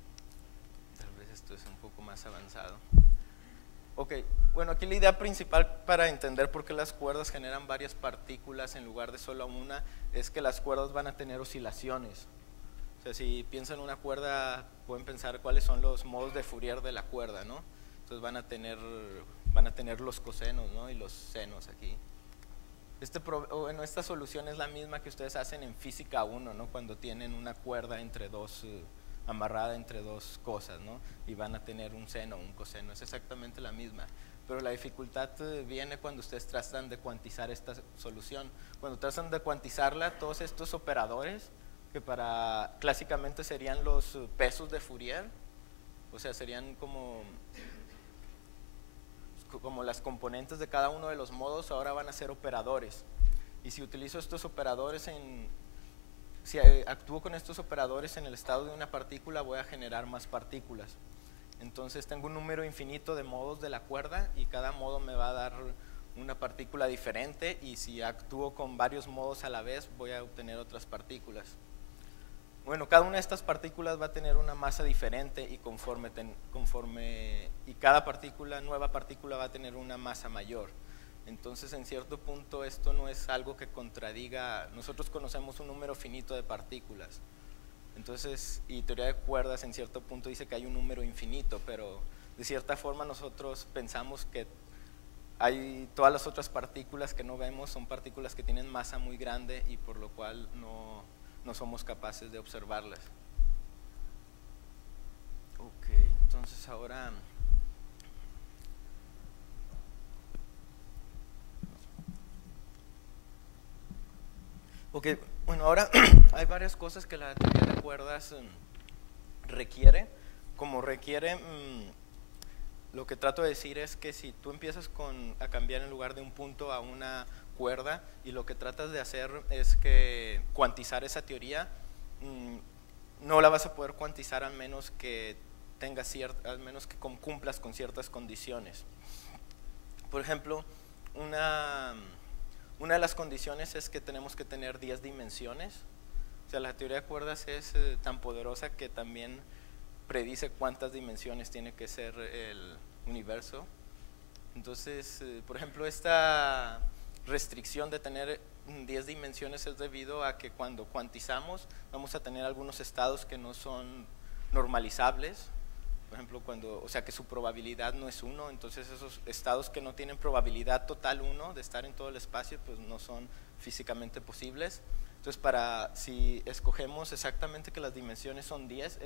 tal vez esto es un poco más avanzado. Ok, bueno, aquí la idea principal para entender por qué las cuerdas generan varias partículas en lugar de solo una es que las cuerdas van a tener oscilaciones. O sea, si piensan en una cuerda, pueden pensar cuáles son los modos de Fourier de la cuerda, ¿no? Entonces van a tener los cosenos, ¿no? Y los senos aquí. Esta solución es la misma que ustedes hacen en física 1, ¿no? Cuando tienen una cuerda entre dos amarrada entre dos cosas, ¿no? Y van a tener un seno, un coseno, es exactamente la misma. Pero la dificultad viene cuando ustedes tratan de cuantizar esta solución. Cuando tratan de cuantizarla, todos estos operadores, que clásicamente serían los pesos de Fourier, o sea, serían como las componentes de cada uno de los modos, ahora van a ser operadores. Y si utilizo estos operadores si actúo con estos operadores en el estado de una partícula, voy a generar más partículas. Entonces tengo un número infinito de modos de la cuerda y cada modo me va a dar una partícula diferente, y si actúo con varios modos a la vez, voy a obtener otras partículas. Bueno, cada una de estas partículas va a tener una masa diferente, y y cada nueva partícula va a tener una masa mayor. Entonces, en cierto punto, esto no es algo que contradiga. Nosotros conocemos un número finito de partículas. Entonces, y teoría de cuerdas en cierto punto dice que hay un número infinito, pero de cierta forma nosotros pensamos que todas las otras partículas que no vemos son partículas que tienen masa muy grande, y por lo cual no somos capaces de observarlas. Ok, entonces ahora bueno, ahora hay varias cosas que la teoría de cuerdas requiere. Lo que trato de decir es que si tú empiezas a cambiar en lugar de un punto a una cuerda, y lo que tratas de hacer es que cuantizar esa teoría, no la vas a poder cuantizar al menos que cumplas con ciertas condiciones. Por ejemplo, una de las condiciones es que tenemos que tener 10 dimensiones. O sea, la teoría de cuerdas es tan poderosa que también predice cuántas dimensiones tiene que ser el universo. Entonces, por ejemplo, esta restricción de tener 10 dimensiones es debido a que cuando cuantizamos vamos a tener algunos estados que no son normalizables. Por ejemplo, o sea que su probabilidad no es 1, entonces esos estados que no tienen probabilidad total 1 de estar en todo el espacio, pues no son físicamente posibles. Entonces, si escogemos exactamente que las dimensiones son 10,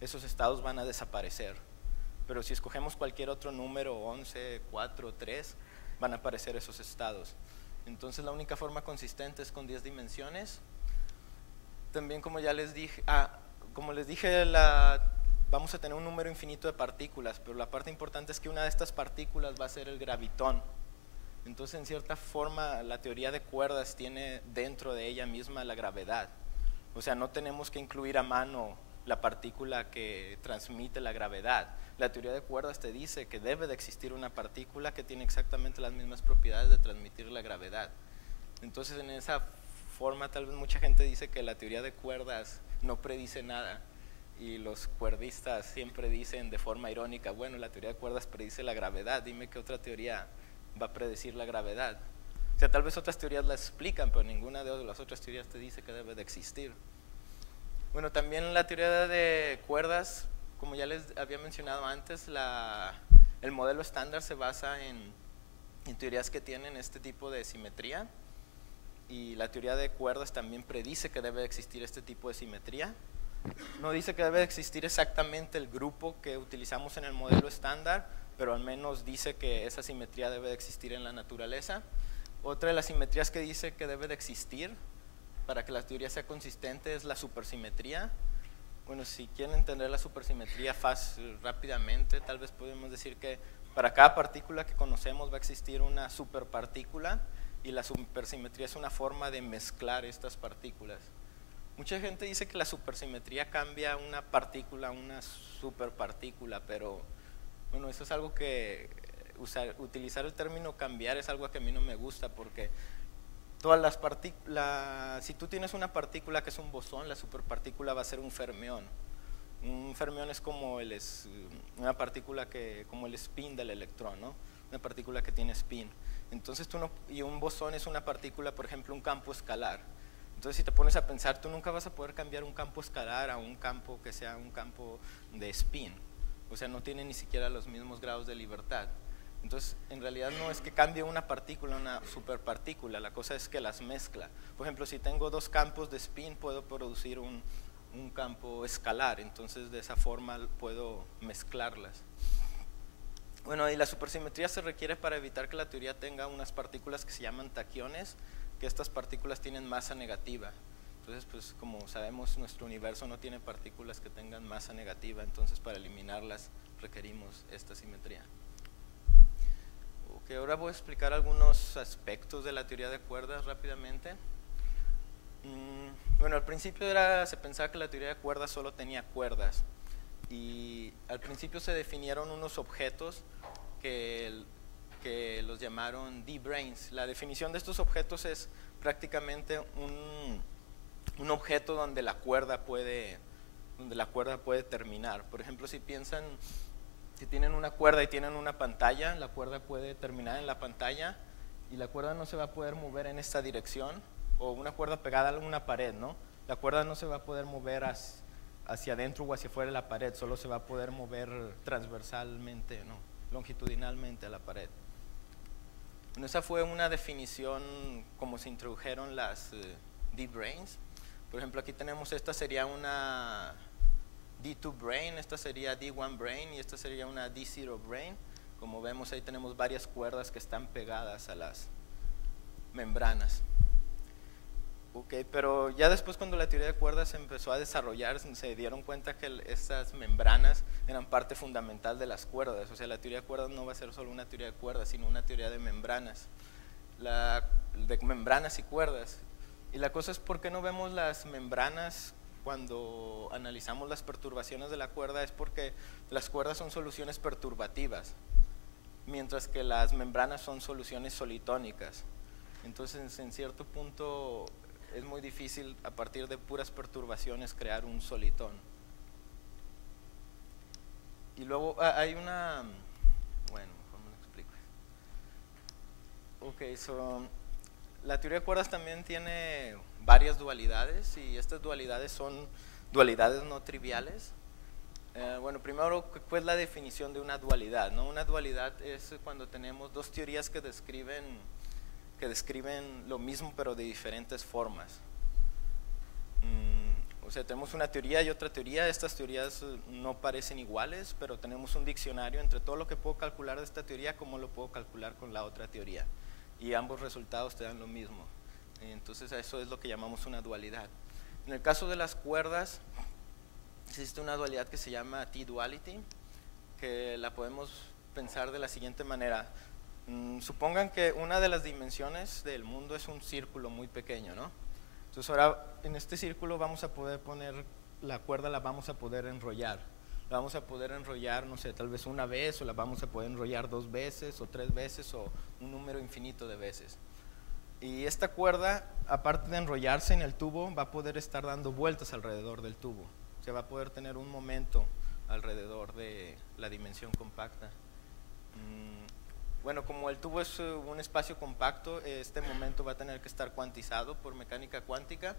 esos estados van a desaparecer. Pero si escogemos cualquier otro número, 11, 4, 3, van a aparecer esos estados. Entonces, la única forma consistente es con 10 dimensiones. También, como ya les dije, vamos a tener un número infinito de partículas, pero la parte importante es que una de estas partículas va a ser el gravitón. Entonces, en cierta forma, la teoría de cuerdas tiene dentro de ella misma la gravedad. O sea, no tenemos que incluir a mano la partícula que transmite la gravedad. La teoría de cuerdas te dice que debe de existir una partícula que tiene exactamente las mismas propiedades de transmitir la gravedad. Entonces, en esa forma, tal vez mucha gente dice que la teoría de cuerdas no predice nada, y los cuerdistas siempre dicen de forma irónica, bueno, la teoría de cuerdas predice la gravedad, dime qué otra teoría va a predecir la gravedad. O sea, tal vez otras teorías la explican, pero ninguna de las otras teorías te dice que debe de existir. Bueno, también la teoría de cuerdas, como ya les había mencionado antes, el modelo estándar se basa en teorías que tienen este tipo de simetría, y la teoría de cuerdas también predice que debe existir este tipo de simetría. No dice que debe existir exactamente el grupo que utilizamos en el modelo estándar, pero al menos dice que esa simetría debe de existir en la naturaleza. Otra de las simetrías que dice que debe de existir para que la teoría sea consistente es la supersimetría. Bueno, si quieren entender la supersimetría rápidamente, tal vez podemos decir que para cada partícula que conocemos va a existir una superpartícula, y la supersimetría es una forma de mezclar estas partículas. Mucha gente dice que la supersimetría cambia una partícula a una superpartícula, pero bueno, eso es algo que utilizar el término cambiar es algo que a mí no me gusta, porque todas las si tú tienes una partícula que es un bosón, la superpartícula va a ser un fermión. Un fermión es como una partícula como el spin del electrón, ¿no? Una partícula que tiene spin. Entonces y un bosón es una partícula, por ejemplo, un campo escalar. Entonces, si te pones a pensar, tú nunca vas a poder cambiar un campo escalar a un campo que sea un campo de spin. O sea, no tiene ni siquiera los mismos grados de libertad. Entonces, en realidad no es que cambie una partícula a una superpartícula, la cosa es que las mezcla. Por ejemplo, si tengo dos campos de spin, puedo producir un campo escalar, entonces de esa forma puedo mezclarlas. Bueno, y la supersimetría se requiere para evitar que la teoría tenga unas partículas que se llaman taquiones, que estas partículas tienen masa negativa. Entonces, pues como sabemos, nuestro universo no tiene partículas que tengan masa negativa, entonces para eliminarlas requerimos esta simetría. Ok, ahora voy a explicar algunos aspectos de la teoría de cuerdas rápidamente. Bueno, al principio se pensaba que la teoría de cuerdas solo tenía cuerdas, y al principio se definieron unos objetos que los llamaron D-branes. La definición de estos objetos es prácticamente un objeto donde la cuerda puede terminar. Por ejemplo, si piensan, si tienen una cuerda y tienen una pantalla, la cuerda puede terminar en la pantalla y la cuerda no se va a poder mover en esta dirección, o una cuerda pegada a una pared, ¿no? La cuerda no se va a poder mover hacia adentro o hacia afuera de la pared, solo se va a poder mover transversalmente, ¿no? Longitudinalmente a la pared. Bueno, esa fue una definición como se introdujeron las D-branes. Por ejemplo, aquí tenemos, esta sería una D2 brain, esta sería D1 brain y esta sería una D0 brain. Como vemos, ahí tenemos varias cuerdas que están pegadas a las membranas. Ok, pero ya después, cuando la teoría de cuerdas empezó a desarrollar, se dieron cuenta que estas membranas eran parte fundamental de las cuerdas. O sea, la teoría de cuerdas no va a ser solo una teoría de cuerdas, sino una teoría de membranas, de membranas y cuerdas. Y la cosa es, ¿por qué no vemos las membranas cuando analizamos las perturbaciones de la cuerda? Es porque las cuerdas son soluciones perturbativas, mientras que las membranas son soluciones solitónicas. Entonces, en cierto punto, es muy difícil a partir de puras perturbaciones crear un solitón. Y luego hay una, bueno, mejor me lo explico. Ok, la teoría de cuerdas también tiene varias dualidades, y estas dualidades son dualidades no triviales. Bueno, primero, ¿cuál es la definición de una dualidad, ¿no? Una dualidad es cuando tenemos dos teorías que describen lo mismo pero de diferentes formas. O sea, tenemos una teoría y otra teoría. Estas teorías no parecen iguales, pero tenemos un diccionario entre todo lo que puedo calcular de esta teoría, como lo puedo calcular con la otra teoría, y ambos resultados te dan lo mismo. Entonces eso es lo que llamamos una dualidad. En el caso de las cuerdas, existe una dualidad que se llama T-duality, que la podemos pensar de la siguiente manera. Supongan que una de las dimensiones del mundo es un círculo muy pequeño, ¿no? Entonces ahora en este círculo vamos a poder poner la cuerda, la vamos a poder enrollar. La vamos a poder enrollar, no sé, tal vez una vez, o la vamos a poder enrollar 2 veces o 3 veces, o un número infinito de veces. Y esta cuerda, aparte de enrollarse en el tubo, va a poder estar dando vueltas alrededor del tubo. O sea, va a poder tener un momento alrededor de la dimensión compacta. Bueno, como el tubo es un espacio compacto, este momento va a tener que estar cuantizado por mecánica cuántica.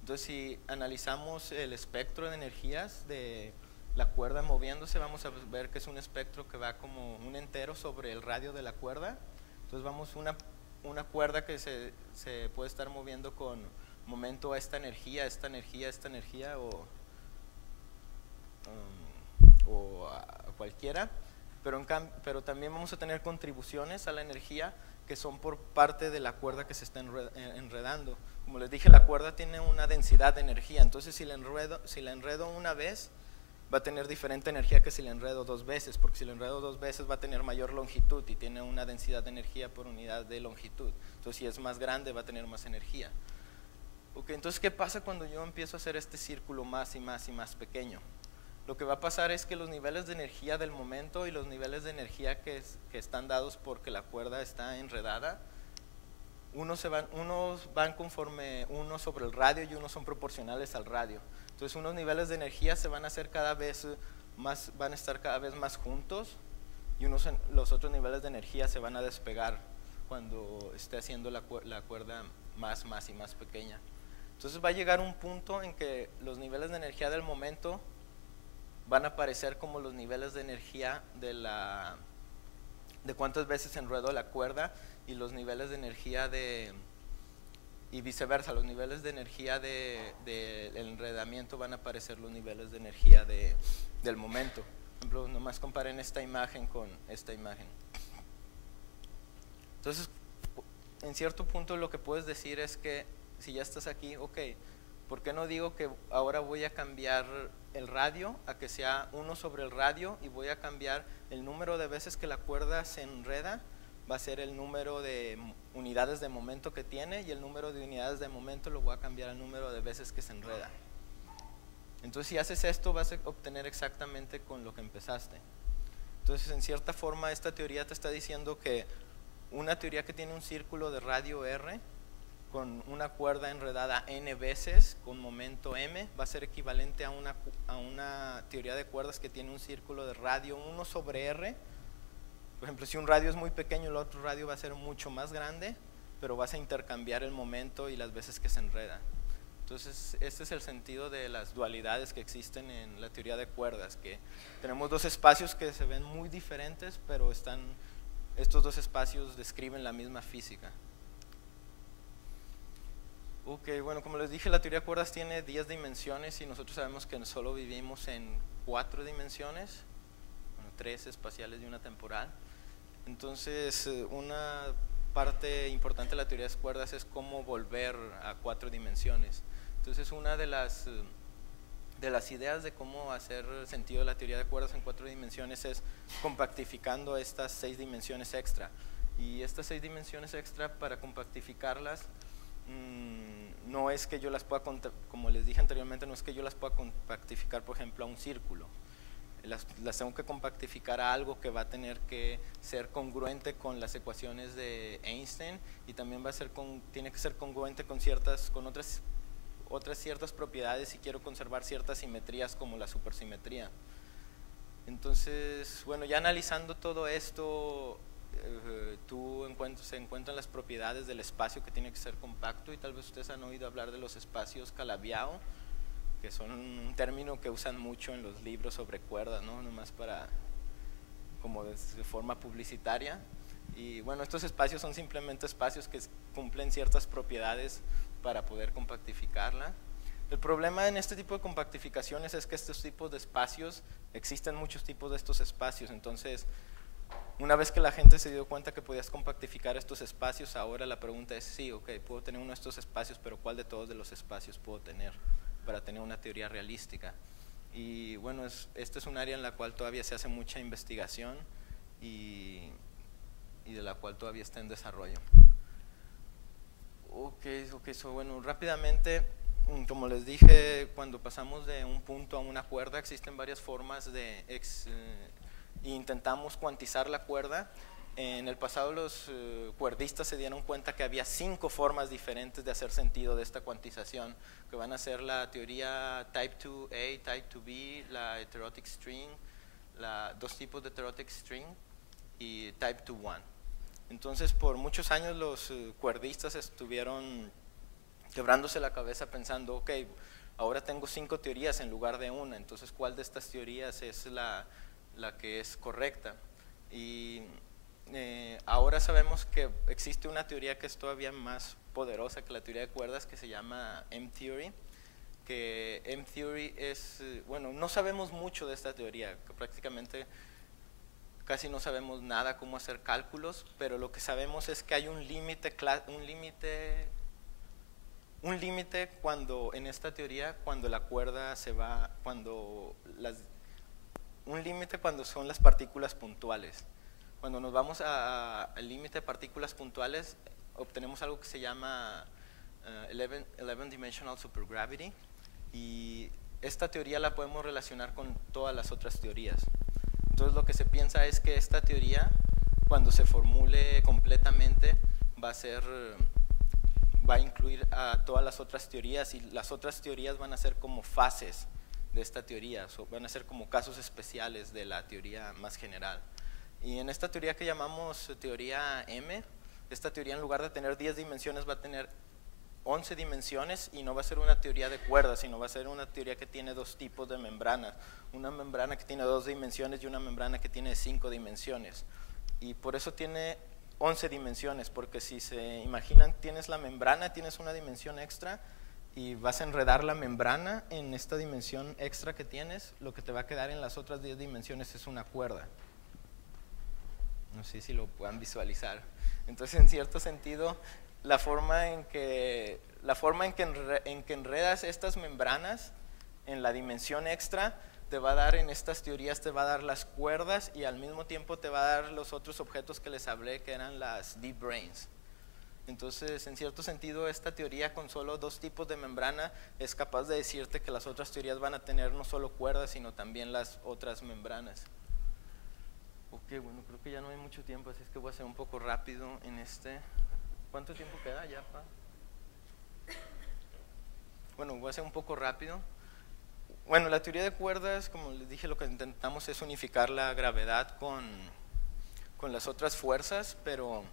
Entonces, si analizamos el espectro de energías de la cuerda moviéndose, vamos a ver que es un espectro que va como un entero sobre el radio de la cuerda. Entonces, vamos una cuerda que se puede estar moviendo con momento a esta energía, o a cualquiera. Pero también vamos a tener contribuciones a la energía que son por parte de la cuerda que se está enredando. Como les dije, la cuerda tiene una densidad de energía, entonces si la enredo una vez, va a tener diferente energía que si la enredo 2 veces, porque si la enredo 2 veces va a tener mayor longitud y tiene una densidad de energía por unidad de longitud. Entonces, si es más grande, va a tener más energía. Ok, entonces, ¿qué pasa cuando yo empiezo a hacer este círculo más y más y más pequeño? Lo que va a pasar es que los niveles de energía del momento y los niveles de energía que están dados porque la cuerda está enredada, unos van conforme uno sobre el radio y unos son proporcionales al radio. Entonces, unos niveles de energía se van a hacer cada vez más, van a estar cada vez más juntos, y los otros niveles de energía se van a despegar cuando esté haciendo la cuerda más y más pequeña. Entonces, va a llegar un punto en que los niveles de energía del momento van a aparecer como los niveles de energía de cuántas veces enredo la cuerda, y los niveles de energía y viceversa, los niveles de energía del enredamiento van a aparecer los niveles de energía del momento. Por ejemplo, nomás comparen esta imagen con esta imagen. Entonces, en cierto punto lo que puedes decir es que si ya estás aquí, ok, ¿por qué no digo que ahora voy a cambiar el radio a que sea 1 sobre el radio y voy a cambiar el número de veces que la cuerda se enreda? Va a ser el número de unidades de momento que tiene, y el número de unidades de momento lo voy a cambiar al número de veces que se enreda. Entonces, si haces esto, vas a obtener exactamente con lo que empezaste. Entonces, en cierta forma, esta teoría te está diciendo que una teoría que tiene un círculo de radio R con una cuerda enredada n veces con momento m va a ser equivalente a una teoría de cuerdas que tiene un círculo de radio 1 sobre r. Por ejemplo, si un radio es muy pequeño, el otro radio va a ser mucho más grande, pero vas a intercambiar el momento y las veces que se enreda. Entonces, este es el sentido de las dualidades que existen en la teoría de cuerdas, que tenemos dos espacios que se ven muy diferentes, pero estos dos espacios describen la misma física. Ok, bueno, como les dije, la teoría de cuerdas tiene 10 dimensiones y nosotros sabemos que solo vivimos en 4 dimensiones, 3 espaciales y una temporal. Entonces, una parte importante de la teoría de cuerdas es cómo volver a 4 dimensiones. Entonces, una de las ideas de cómo hacer sentido de la teoría de cuerdas en 4 dimensiones es compactificando estas 6 dimensiones extra. Y estas 6 dimensiones extra, para compactificarlas, no es que yo las pueda, como les dije anteriormente, no es que yo las pueda compactificar, por ejemplo, a un círculo. Las tengo que compactificar a algo que va a tener que ser congruente con las ecuaciones de Einstein, y también tiene que ser congruente con otras ciertas propiedades si quiero conservar ciertas simetrías como la supersimetría. Entonces, bueno, ya analizando todo esto, se encuentran las propiedades del espacio que tiene que ser compacto, y tal vez ustedes han oído hablar de los espacios Calabi-Yau, que son un término que usan mucho en los libros sobre cuerdas, ¿no? Nomás como de forma publicitaria. Y bueno, estos espacios son simplemente espacios que cumplen ciertas propiedades para poder compactificarla. El problema en este tipo de compactificaciones es que estos tipos de espacios, existen muchos tipos de estos espacios. Entonces, una vez que la gente se dio cuenta que podías compactificar estos espacios, ahora la pregunta es, sí, ok, puedo tener uno de estos espacios, pero ¿cuál de todos de los espacios puedo tener para tener una teoría realística? Y bueno, este es un área en la cual todavía se hace mucha investigación y de la cual todavía está en desarrollo. Bueno, rápidamente, como les dije, cuando pasamos de un punto a una cuerda, existen varias formas y intentamos cuantizar la cuerda. En el pasado los cuerdistas se dieron cuenta que había 5 formas diferentes de hacer sentido de esta cuantización, que van a ser la teoría Type 2A, Type 2B, la heterotic string, 2 tipos de heterotic string, y Type 2-1. Entonces, por muchos años los cuerdistas estuvieron quebrándose la cabeza pensando, ok, ahora tengo 5 teorías en lugar de una, entonces ¿cuál de estas teorías es la que es correcta? Y ahora sabemos que existe una teoría que es todavía más poderosa que la teoría de cuerdas, que se llama M-Theory, que M-Theory es, bueno, no sabemos mucho de esta teoría, que prácticamente casi no sabemos nada cómo hacer cálculos, pero lo que sabemos es que hay un límite cuando en esta teoría, cuando la cuerda se va, un límite cuando son las partículas puntuales. Cuando nos vamos al límite de partículas puntuales, obtenemos algo que se llama 11-dimensional supergravity, y esta teoría la podemos relacionar con todas las otras teorías. Entonces, lo que se piensa es que esta teoría, cuando se formule completamente, va a incluir a todas las otras teorías, y las otras teorías van a ser como fases de esta teoría, van a ser como casos especiales de la teoría más general. Y en esta teoría que llamamos teoría M, esta teoría, en lugar de tener 10 dimensiones, va a tener 11 dimensiones, y no va a ser una teoría de cuerdas, sino va a ser una teoría que tiene 2 tipos de membranas, una membrana que tiene 2 dimensiones y una membrana que tiene 5 dimensiones. Y por eso tiene 11 dimensiones, porque si se imaginan, tienes la membrana, tienes una dimensión extra y vas a enredar la membrana en esta dimensión extra que tienes, lo que te va a quedar en las otras 10 dimensiones es una cuerda. No sé si lo puedan visualizar. Entonces, en cierto sentido, la forma en que enredas estas membranas en la dimensión extra te va a dar, en estas teorías te va a dar las cuerdas y al mismo tiempo te va a dar los otros objetos que les hablé, que eran las deep brains. Entonces, en cierto sentido, esta teoría con solo 2 tipos de membrana es capaz de decirte que las otras teorías van a tener no solo cuerdas, sino también las otras membranas. Ok, bueno, creo que ya no hay mucho tiempo, así es que voy a ser un poco rápido en este. ¿Cuánto tiempo queda ya, pa? Bueno, voy a ser un poco rápido. Bueno, la teoría de cuerdas, como les dije, lo que intentamos es unificar la gravedad con las otras fuerzas, pero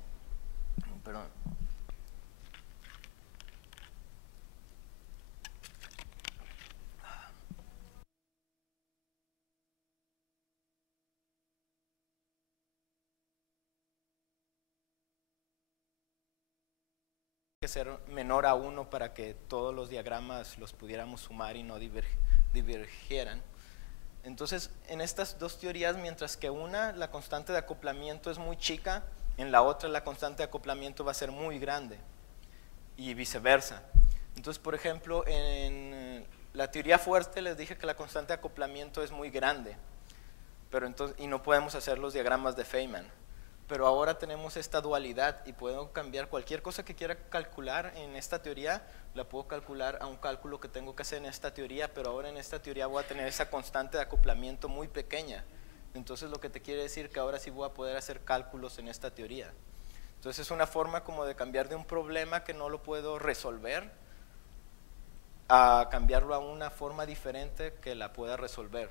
que ser menor a 1 para que todos los diagramas los pudiéramos sumar y no divergieran. Entonces, en estas 2 teorías, mientras que una, la constante de acoplamiento es muy chica, en la otra la constante de acoplamiento va a ser muy grande y viceversa. Entonces, por ejemplo, en la teoría fuerte les dije que la constante de acoplamiento es muy grande, y no podemos hacer los diagramas de Feynman. Pero ahora tenemos esta dualidad y puedo cambiar cualquier cosa que quiera calcular en esta teoría, la puedo calcular a un cálculo que tengo que hacer en esta teoría, pero ahora en esta teoría voy a tener esa constante de acoplamiento muy pequeña. Entonces lo que te quiere decir que ahora sí voy a poder hacer cálculos en esta teoría. Entonces es una forma como de cambiar de un problema que no lo puedo resolver a cambiarlo a una forma diferente que la pueda resolver.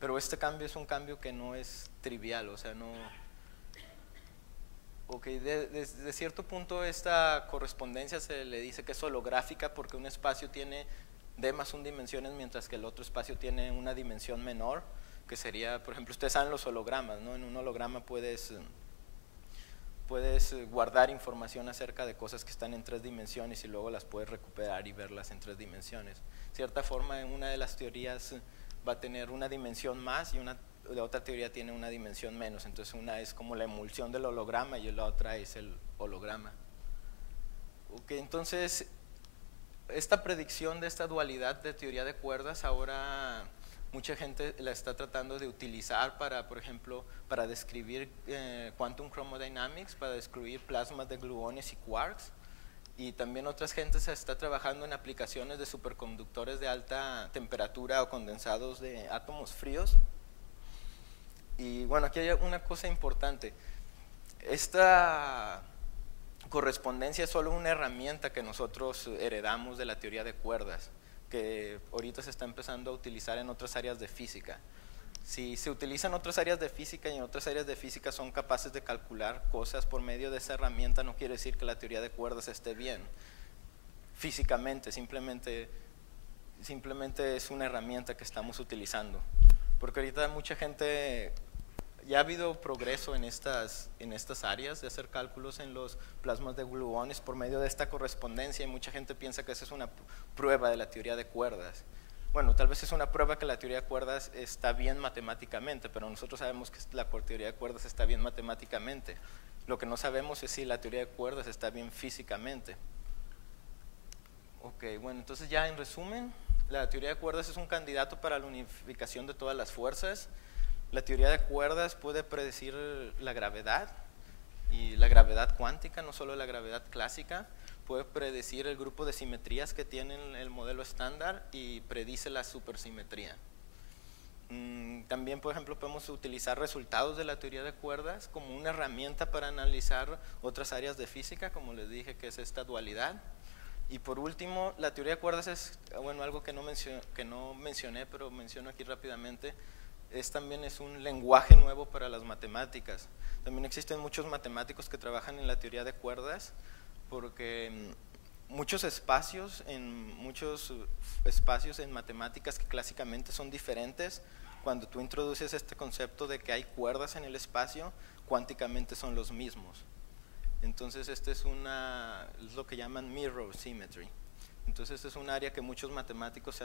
Pero este cambio es un cambio que no es trivial, o sea, no... Ok, desde cierto punto esta correspondencia se le dice que es holográfica porque un espacio tiene d más 1 dimensiones mientras que el otro espacio tiene una dimensión menor, que sería, por ejemplo, ustedes saben los hologramas, ¿no? En un holograma puedes guardar información acerca de cosas que están en 3 dimensiones y luego las puedes recuperar y verlas en 3 dimensiones. De cierta forma, en una de las teorías va a tener una dimensión más y la otra teoría tiene una dimensión menos, entonces una es como la emulsión del holograma y la otra es el holograma. Ok, entonces esta predicción de esta dualidad de teoría de cuerdas ahora mucha gente la está tratando de utilizar para, por ejemplo, para describir quantum chromodynamics, para describir plasmas de gluones y quarks, y también otras gentes se está trabajando en aplicaciones de superconductores de alta temperatura o condensados de átomos fríos. Y bueno, aquí hay una cosa importante. Esta correspondencia es solo una herramienta que nosotros heredamos de la teoría de cuerdas, que ahorita se está empezando a utilizar en otras áreas de física. Si se utilizan otras áreas de física y en otras áreas de física son capaces de calcular cosas por medio de esa herramienta, no quiere decir que la teoría de cuerdas esté bien físicamente, simplemente es una herramienta que estamos utilizando. Porque ahorita mucha gente, ya ha habido progreso en estas áreas de hacer cálculos en los plasmas de gluones por medio de esta correspondencia, y mucha gente piensa que esa es una prueba de la teoría de cuerdas. Bueno, tal vez es una prueba que la teoría de cuerdas está bien matemáticamente, pero nosotros sabemos que la teoría de cuerdas está bien matemáticamente. Lo que no sabemos es si la teoría de cuerdas está bien físicamente. Ok, bueno, entonces ya en resumen, la teoría de cuerdas es un candidato para la unificación de todas las fuerzas. La teoría de cuerdas puede predecir la gravedad, y la gravedad cuántica, no solo la gravedad clásica. Puede predecir el grupo de simetrías que tienen el modelo estándar y predice la supersimetría. También, por ejemplo, podemos utilizar resultados de la teoría de cuerdas como una herramienta para analizar otras áreas de física, como les dije, que es esta dualidad. Y por último, la teoría de cuerdas es, bueno, algo que no mencioné, pero menciono aquí rápidamente, también es un lenguaje nuevo para las matemáticas. También existen muchos matemáticos que trabajan en la teoría de cuerdas, porque muchos espacios en matemáticas que clásicamente son diferentes, cuando tú introduces este concepto de que hay cuerdas en el espacio, cuánticamente son los mismos. Entonces este es lo que llaman mirror symmetry. Entonces este es un área que muchos matemáticos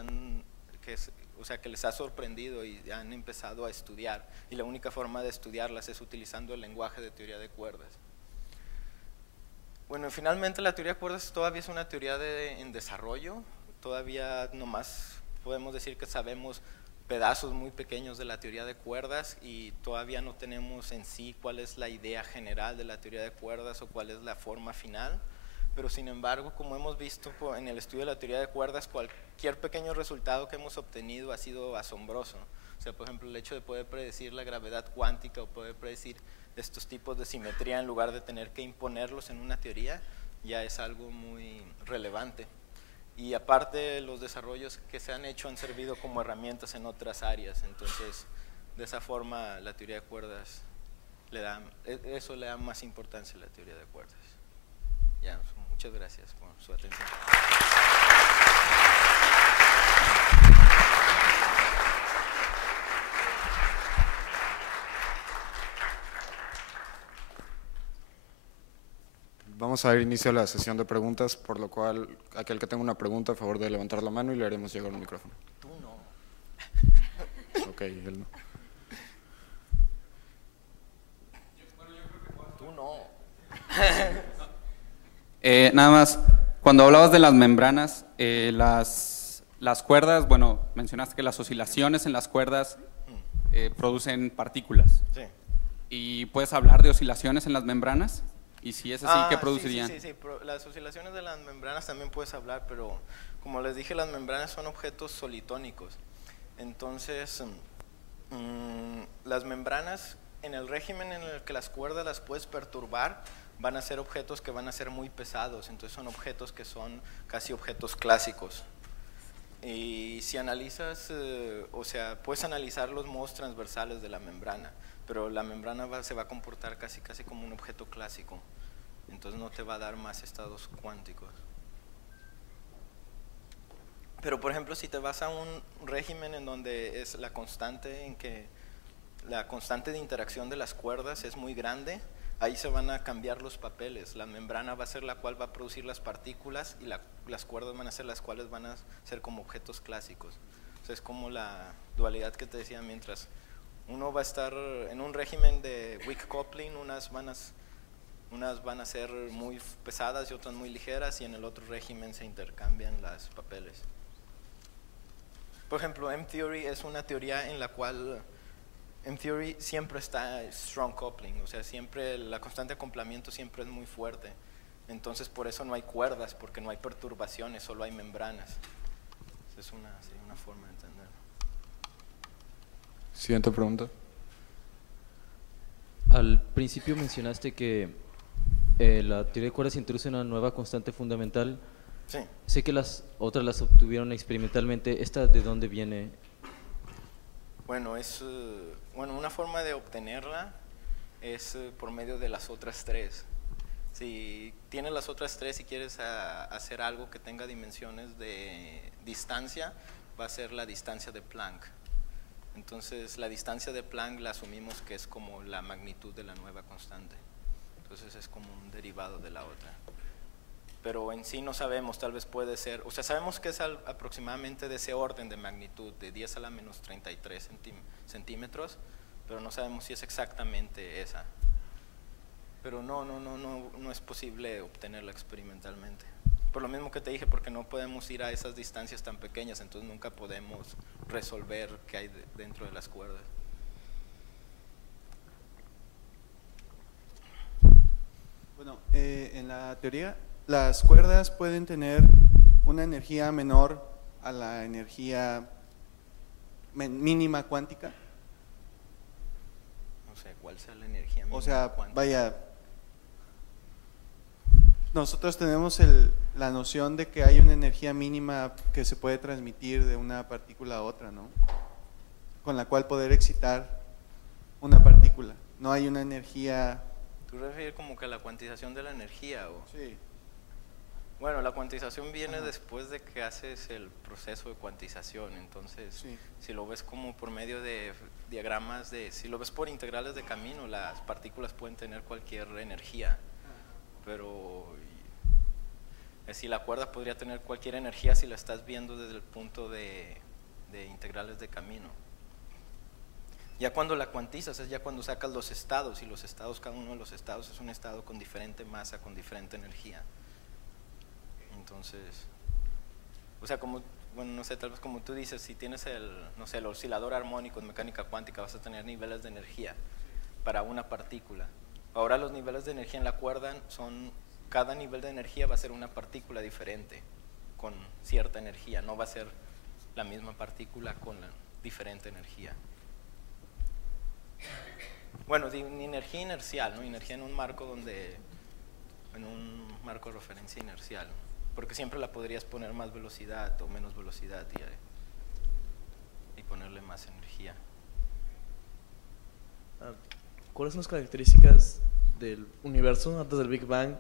que les ha sorprendido y han empezado a estudiar, y la única forma de estudiarlas es utilizando el lenguaje de teoría de cuerdas. Bueno, finalmente la teoría de cuerdas todavía es una teoría en desarrollo, todavía nomás podemos decir que sabemos pedazos muy pequeños de la teoría de cuerdas y todavía no tenemos en sí cuál es la idea general de la teoría de cuerdas o cuál es la forma final, pero sin embargo, como hemos visto en el estudio de la teoría de cuerdas, cualquier pequeño resultado que hemos obtenido ha sido asombroso. O sea, por ejemplo, el hecho de poder predecir la gravedad cuántica o poder predecir estos tipos de simetría en lugar de tener que imponerlos en una teoría, ya es algo muy relevante. Y aparte, los desarrollos que se han hecho han servido como herramientas en otras áreas. Entonces, de esa forma, la teoría de cuerdas eso le da más importancia a la teoría de cuerdas. Ya, muchas gracias por su atención. Vamos a dar inicio a la sesión de preguntas, por lo cual aquel que tenga una pregunta, a favor de levantar la mano y le haremos llegar un micrófono. Tú no. Ok, él no. Tú no. Nada más, cuando hablabas de las membranas, las cuerdas, bueno, mencionaste que las oscilaciones en las cuerdas producen partículas. Sí. ¿Y puedes hablar de oscilaciones en las membranas? Y si es así, ¿qué producirían? Sí. Las oscilaciones de las membranas también puedes hablar, pero como les dije, las membranas son objetos solitónicos. Entonces, las membranas, en el régimen en el que las cuerdas las puedes perturbar, van a ser objetos que van a ser muy pesados. Entonces son objetos que son casi objetos clásicos. Y si analizas, puedes analizar los modos transversales de la membrana, pero la membrana se va a comportar casi como un objeto clásico, entonces no te va a dar más estados cuánticos. Pero por ejemplo, si te vas a un régimen en donde es la constante de interacción de las cuerdas es muy grande, ahí se van a cambiar los papeles. La membrana va a ser la cual va a producir las partículas y las cuerdas van a ser las cuales van a ser como objetos clásicos. O sea, es como la dualidad que te decía, mientras uno va a estar en un régimen de weak coupling, unas van a ser muy pesadas y otras muy ligeras, y en el otro régimen se intercambian los papeles. Por ejemplo, M-theory es una teoría en la cual M-theory siempre está strong coupling, o sea, siempre la constante de acoplamiento siempre es muy fuerte. Entonces por eso no hay cuerdas, porque no hay perturbaciones, solo hay membranas. Es una forma de entenderlo. Siguiente pregunta. Al principio mencionaste que la teoría de cuerdas introduce una nueva constante fundamental. Sí. Sé que las otras las obtuvieron experimentalmente. ¿Esta de dónde viene? Bueno, una forma de obtenerla es por medio de las otras tres. Si tienes las otras tres y quieres hacer algo que tenga dimensiones de distancia, va a ser la distancia de Planck. Entonces la distancia de Planck la asumimos que es como la magnitud de la nueva constante. Entonces es como un derivado de la otra. Pero en sí no sabemos, tal vez puede ser, o sea, sabemos que es aproximadamente de ese orden de magnitud, de 10 a la menos 33 centímetros, pero no sabemos si es exactamente esa. Pero no es posible obtenerla experimentalmente. Por lo mismo que te dije, porque no podemos ir a esas distancias tan pequeñas, entonces nunca podemos resolver qué hay dentro de las cuerdas. Bueno, en la teoría, las cuerdas pueden tener una energía menor a la energía mínima cuántica. No sé cuál sea la energía mínima. O sea, cuántica. vaya, nosotros tenemos la noción de que hay una energía mínima que se puede transmitir de una partícula a otra, ¿no? Con la cual poder excitar una partícula. No hay una energía… ¿Tú refieres como que a la cuantización de la energía? O? Sí. Bueno, la cuantización viene después de que haces el proceso de cuantización, entonces Sí. si lo ves como por medio de diagramas si lo ves por integrales de camino, las partículas pueden tener cualquier energía, pero si la cuerda podría tener cualquier energía si la estás viendo desde el punto de integrales de camino. Ya cuando la cuantizas es ya cuando sacas los estados, y los estados, cada uno de los estados es un estado con diferente masa, con diferente energía. Entonces, o sea, como, bueno, no sé, tal vez como tú dices, si tienes no sé, el oscilador armónico en mecánica cuántica, vas a tener niveles de energía para una partícula. Ahora los niveles de energía en la cuerda cada nivel de energía va a ser una partícula diferente, con cierta energía, no va a ser la misma partícula con la diferente energía. Bueno, energía inercial, ¿no? Energía en un marco de referencia inercial, porque siempre la podrías poner más velocidad o menos velocidad y ponerle más energía. ¿Cuáles son las características del universo antes del Big Bang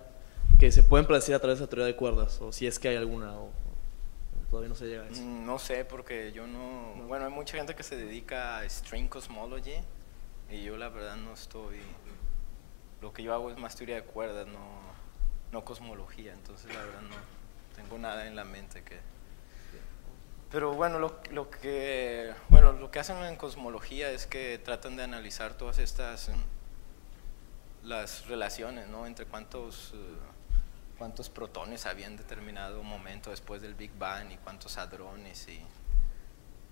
que se pueden predecir a través de la teoría de cuerdas? O si es que hay alguna, o todavía no se llega a eso. No sé, porque yo no. Bueno, hay mucha gente que se dedica a string cosmology y yo la verdad no estoy. Lo que yo hago es más teoría de cuerdas, no cosmología, entonces la verdad no tengo nada en la mente que. Pero bueno, lo que hacen en cosmología es que tratan de analizar todas estas las relaciones, ¿no? Entre cuántos protones había en determinado momento después del Big Bang y cuántos hadrones,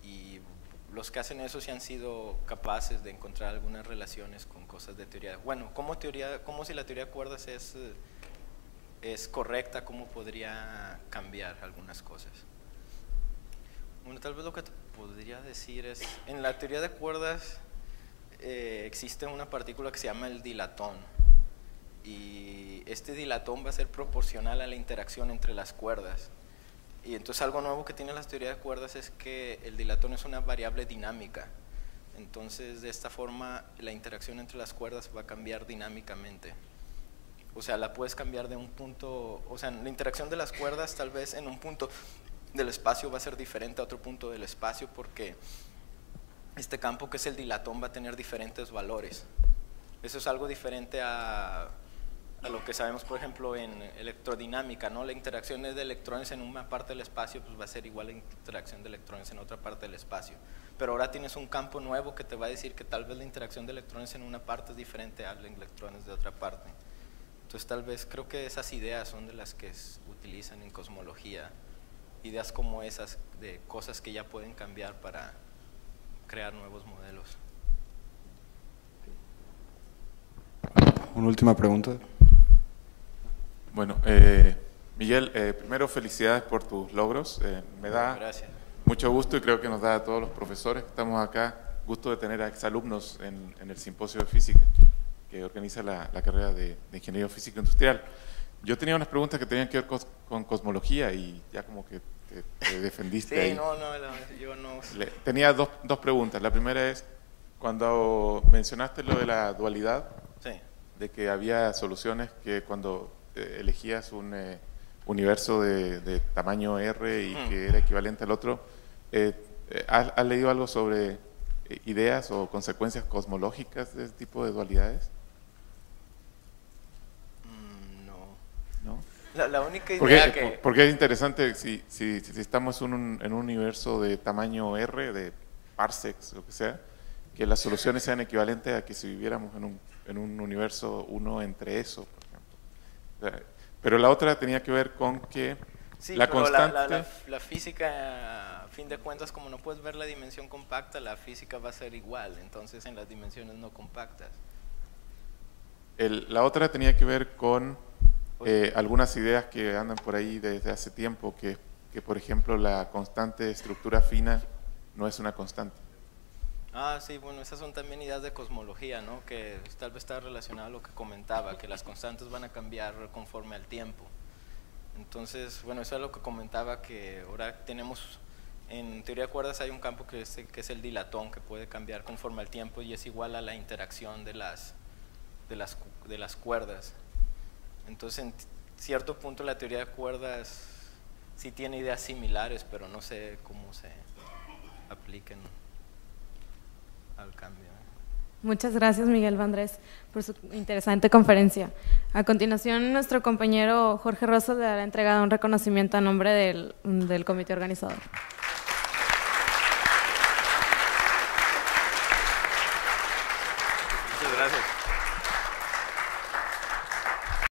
y los que hacen eso sí han sido capaces de encontrar algunas relaciones con cosas de teoría. Bueno, como si la teoría de cuerdas es correcta, cómo podría cambiar algunas cosas. Bueno, tal vez lo que te podría decir es, en la teoría de cuerdas existe una partícula que se llama el dilatón, y este dilatón va a ser proporcional a la interacción entre las cuerdas. Y entonces algo nuevo que tiene la teoría de cuerdas es que el dilatón es una variable dinámica. Entonces de esta forma la interacción entre las cuerdas va a cambiar dinámicamente. O sea, la puedes cambiar de un punto, o sea, la interacción de las cuerdas tal vez en un punto del espacio va a ser diferente a otro punto del espacio, porque este campo que es el dilatón va a tener diferentes valores. Eso es algo diferente a lo que sabemos, por ejemplo, en electrodinámica, ¿no? La interacción de electrones en una parte del espacio pues va a ser igual a la interacción de electrones en otra parte del espacio. Pero ahora tienes un campo nuevo que te va a decir que tal vez la interacción de electrones en una parte es diferente a la de electrones de otra parte. Entonces tal vez creo que esas ideas son de las que se utilizan en cosmología, ideas como esas de cosas que ya pueden cambiar para crear nuevos modelos. Una última pregunta. Bueno, Miguel, primero felicidades por tus logros. Me da Gracias. mucho gusto, y creo que nos da a todos los profesores que estamos acá gusto de tener a exalumnos en el simposio de física que organiza la carrera de Ingeniería Física Industrial. Yo tenía unas preguntas que tenían que ver con cosmología y ya como que te defendiste Sí, ahí. yo no. Tenía dos preguntas. La primera es, cuando mencionaste lo de la dualidad, Sí. de que había soluciones que cuando elegías un universo de tamaño R y que era equivalente al otro, ¿has leído algo sobre ideas o consecuencias cosmológicas de ese tipo de dualidades? No. ¿No? La única idea porque es interesante, si estamos en un universo de tamaño R, de parsecs, lo que sea, que las soluciones sean equivalentes a que si viviéramos en un universo 1 entre eso, por ejemplo. O sea, pero la otra tenía que ver con que sí, la pero constante... la física, a fin de cuentas, como no puedes ver la dimensión compacta, la física va a ser igual, entonces en las dimensiones no compactas. La otra tenía que ver con algunas ideas que andan por ahí desde hace tiempo, que por ejemplo la constante de estructura fina no es una constante. Sí, bueno, esas son también ideas de cosmología, ¿no? Que tal vez está relacionado a lo que comentaba, que las constantes van a cambiar conforme al tiempo. Entonces, bueno, eso es lo que comentaba, que ahora tenemos, en teoría de cuerdas hay un campo que es el dilatón, que puede cambiar conforme al tiempo y es igual a la interacción de las cuerdas. Entonces, cierto punto la teoría de cuerdas sí tiene ideas similares, pero no sé cómo se apliquen al cambio. Muchas gracias, Miguel Vandrés, por su interesante conferencia. A continuación, nuestro compañero Jorge Rosas le dará entregado un reconocimiento a nombre del comité organizador.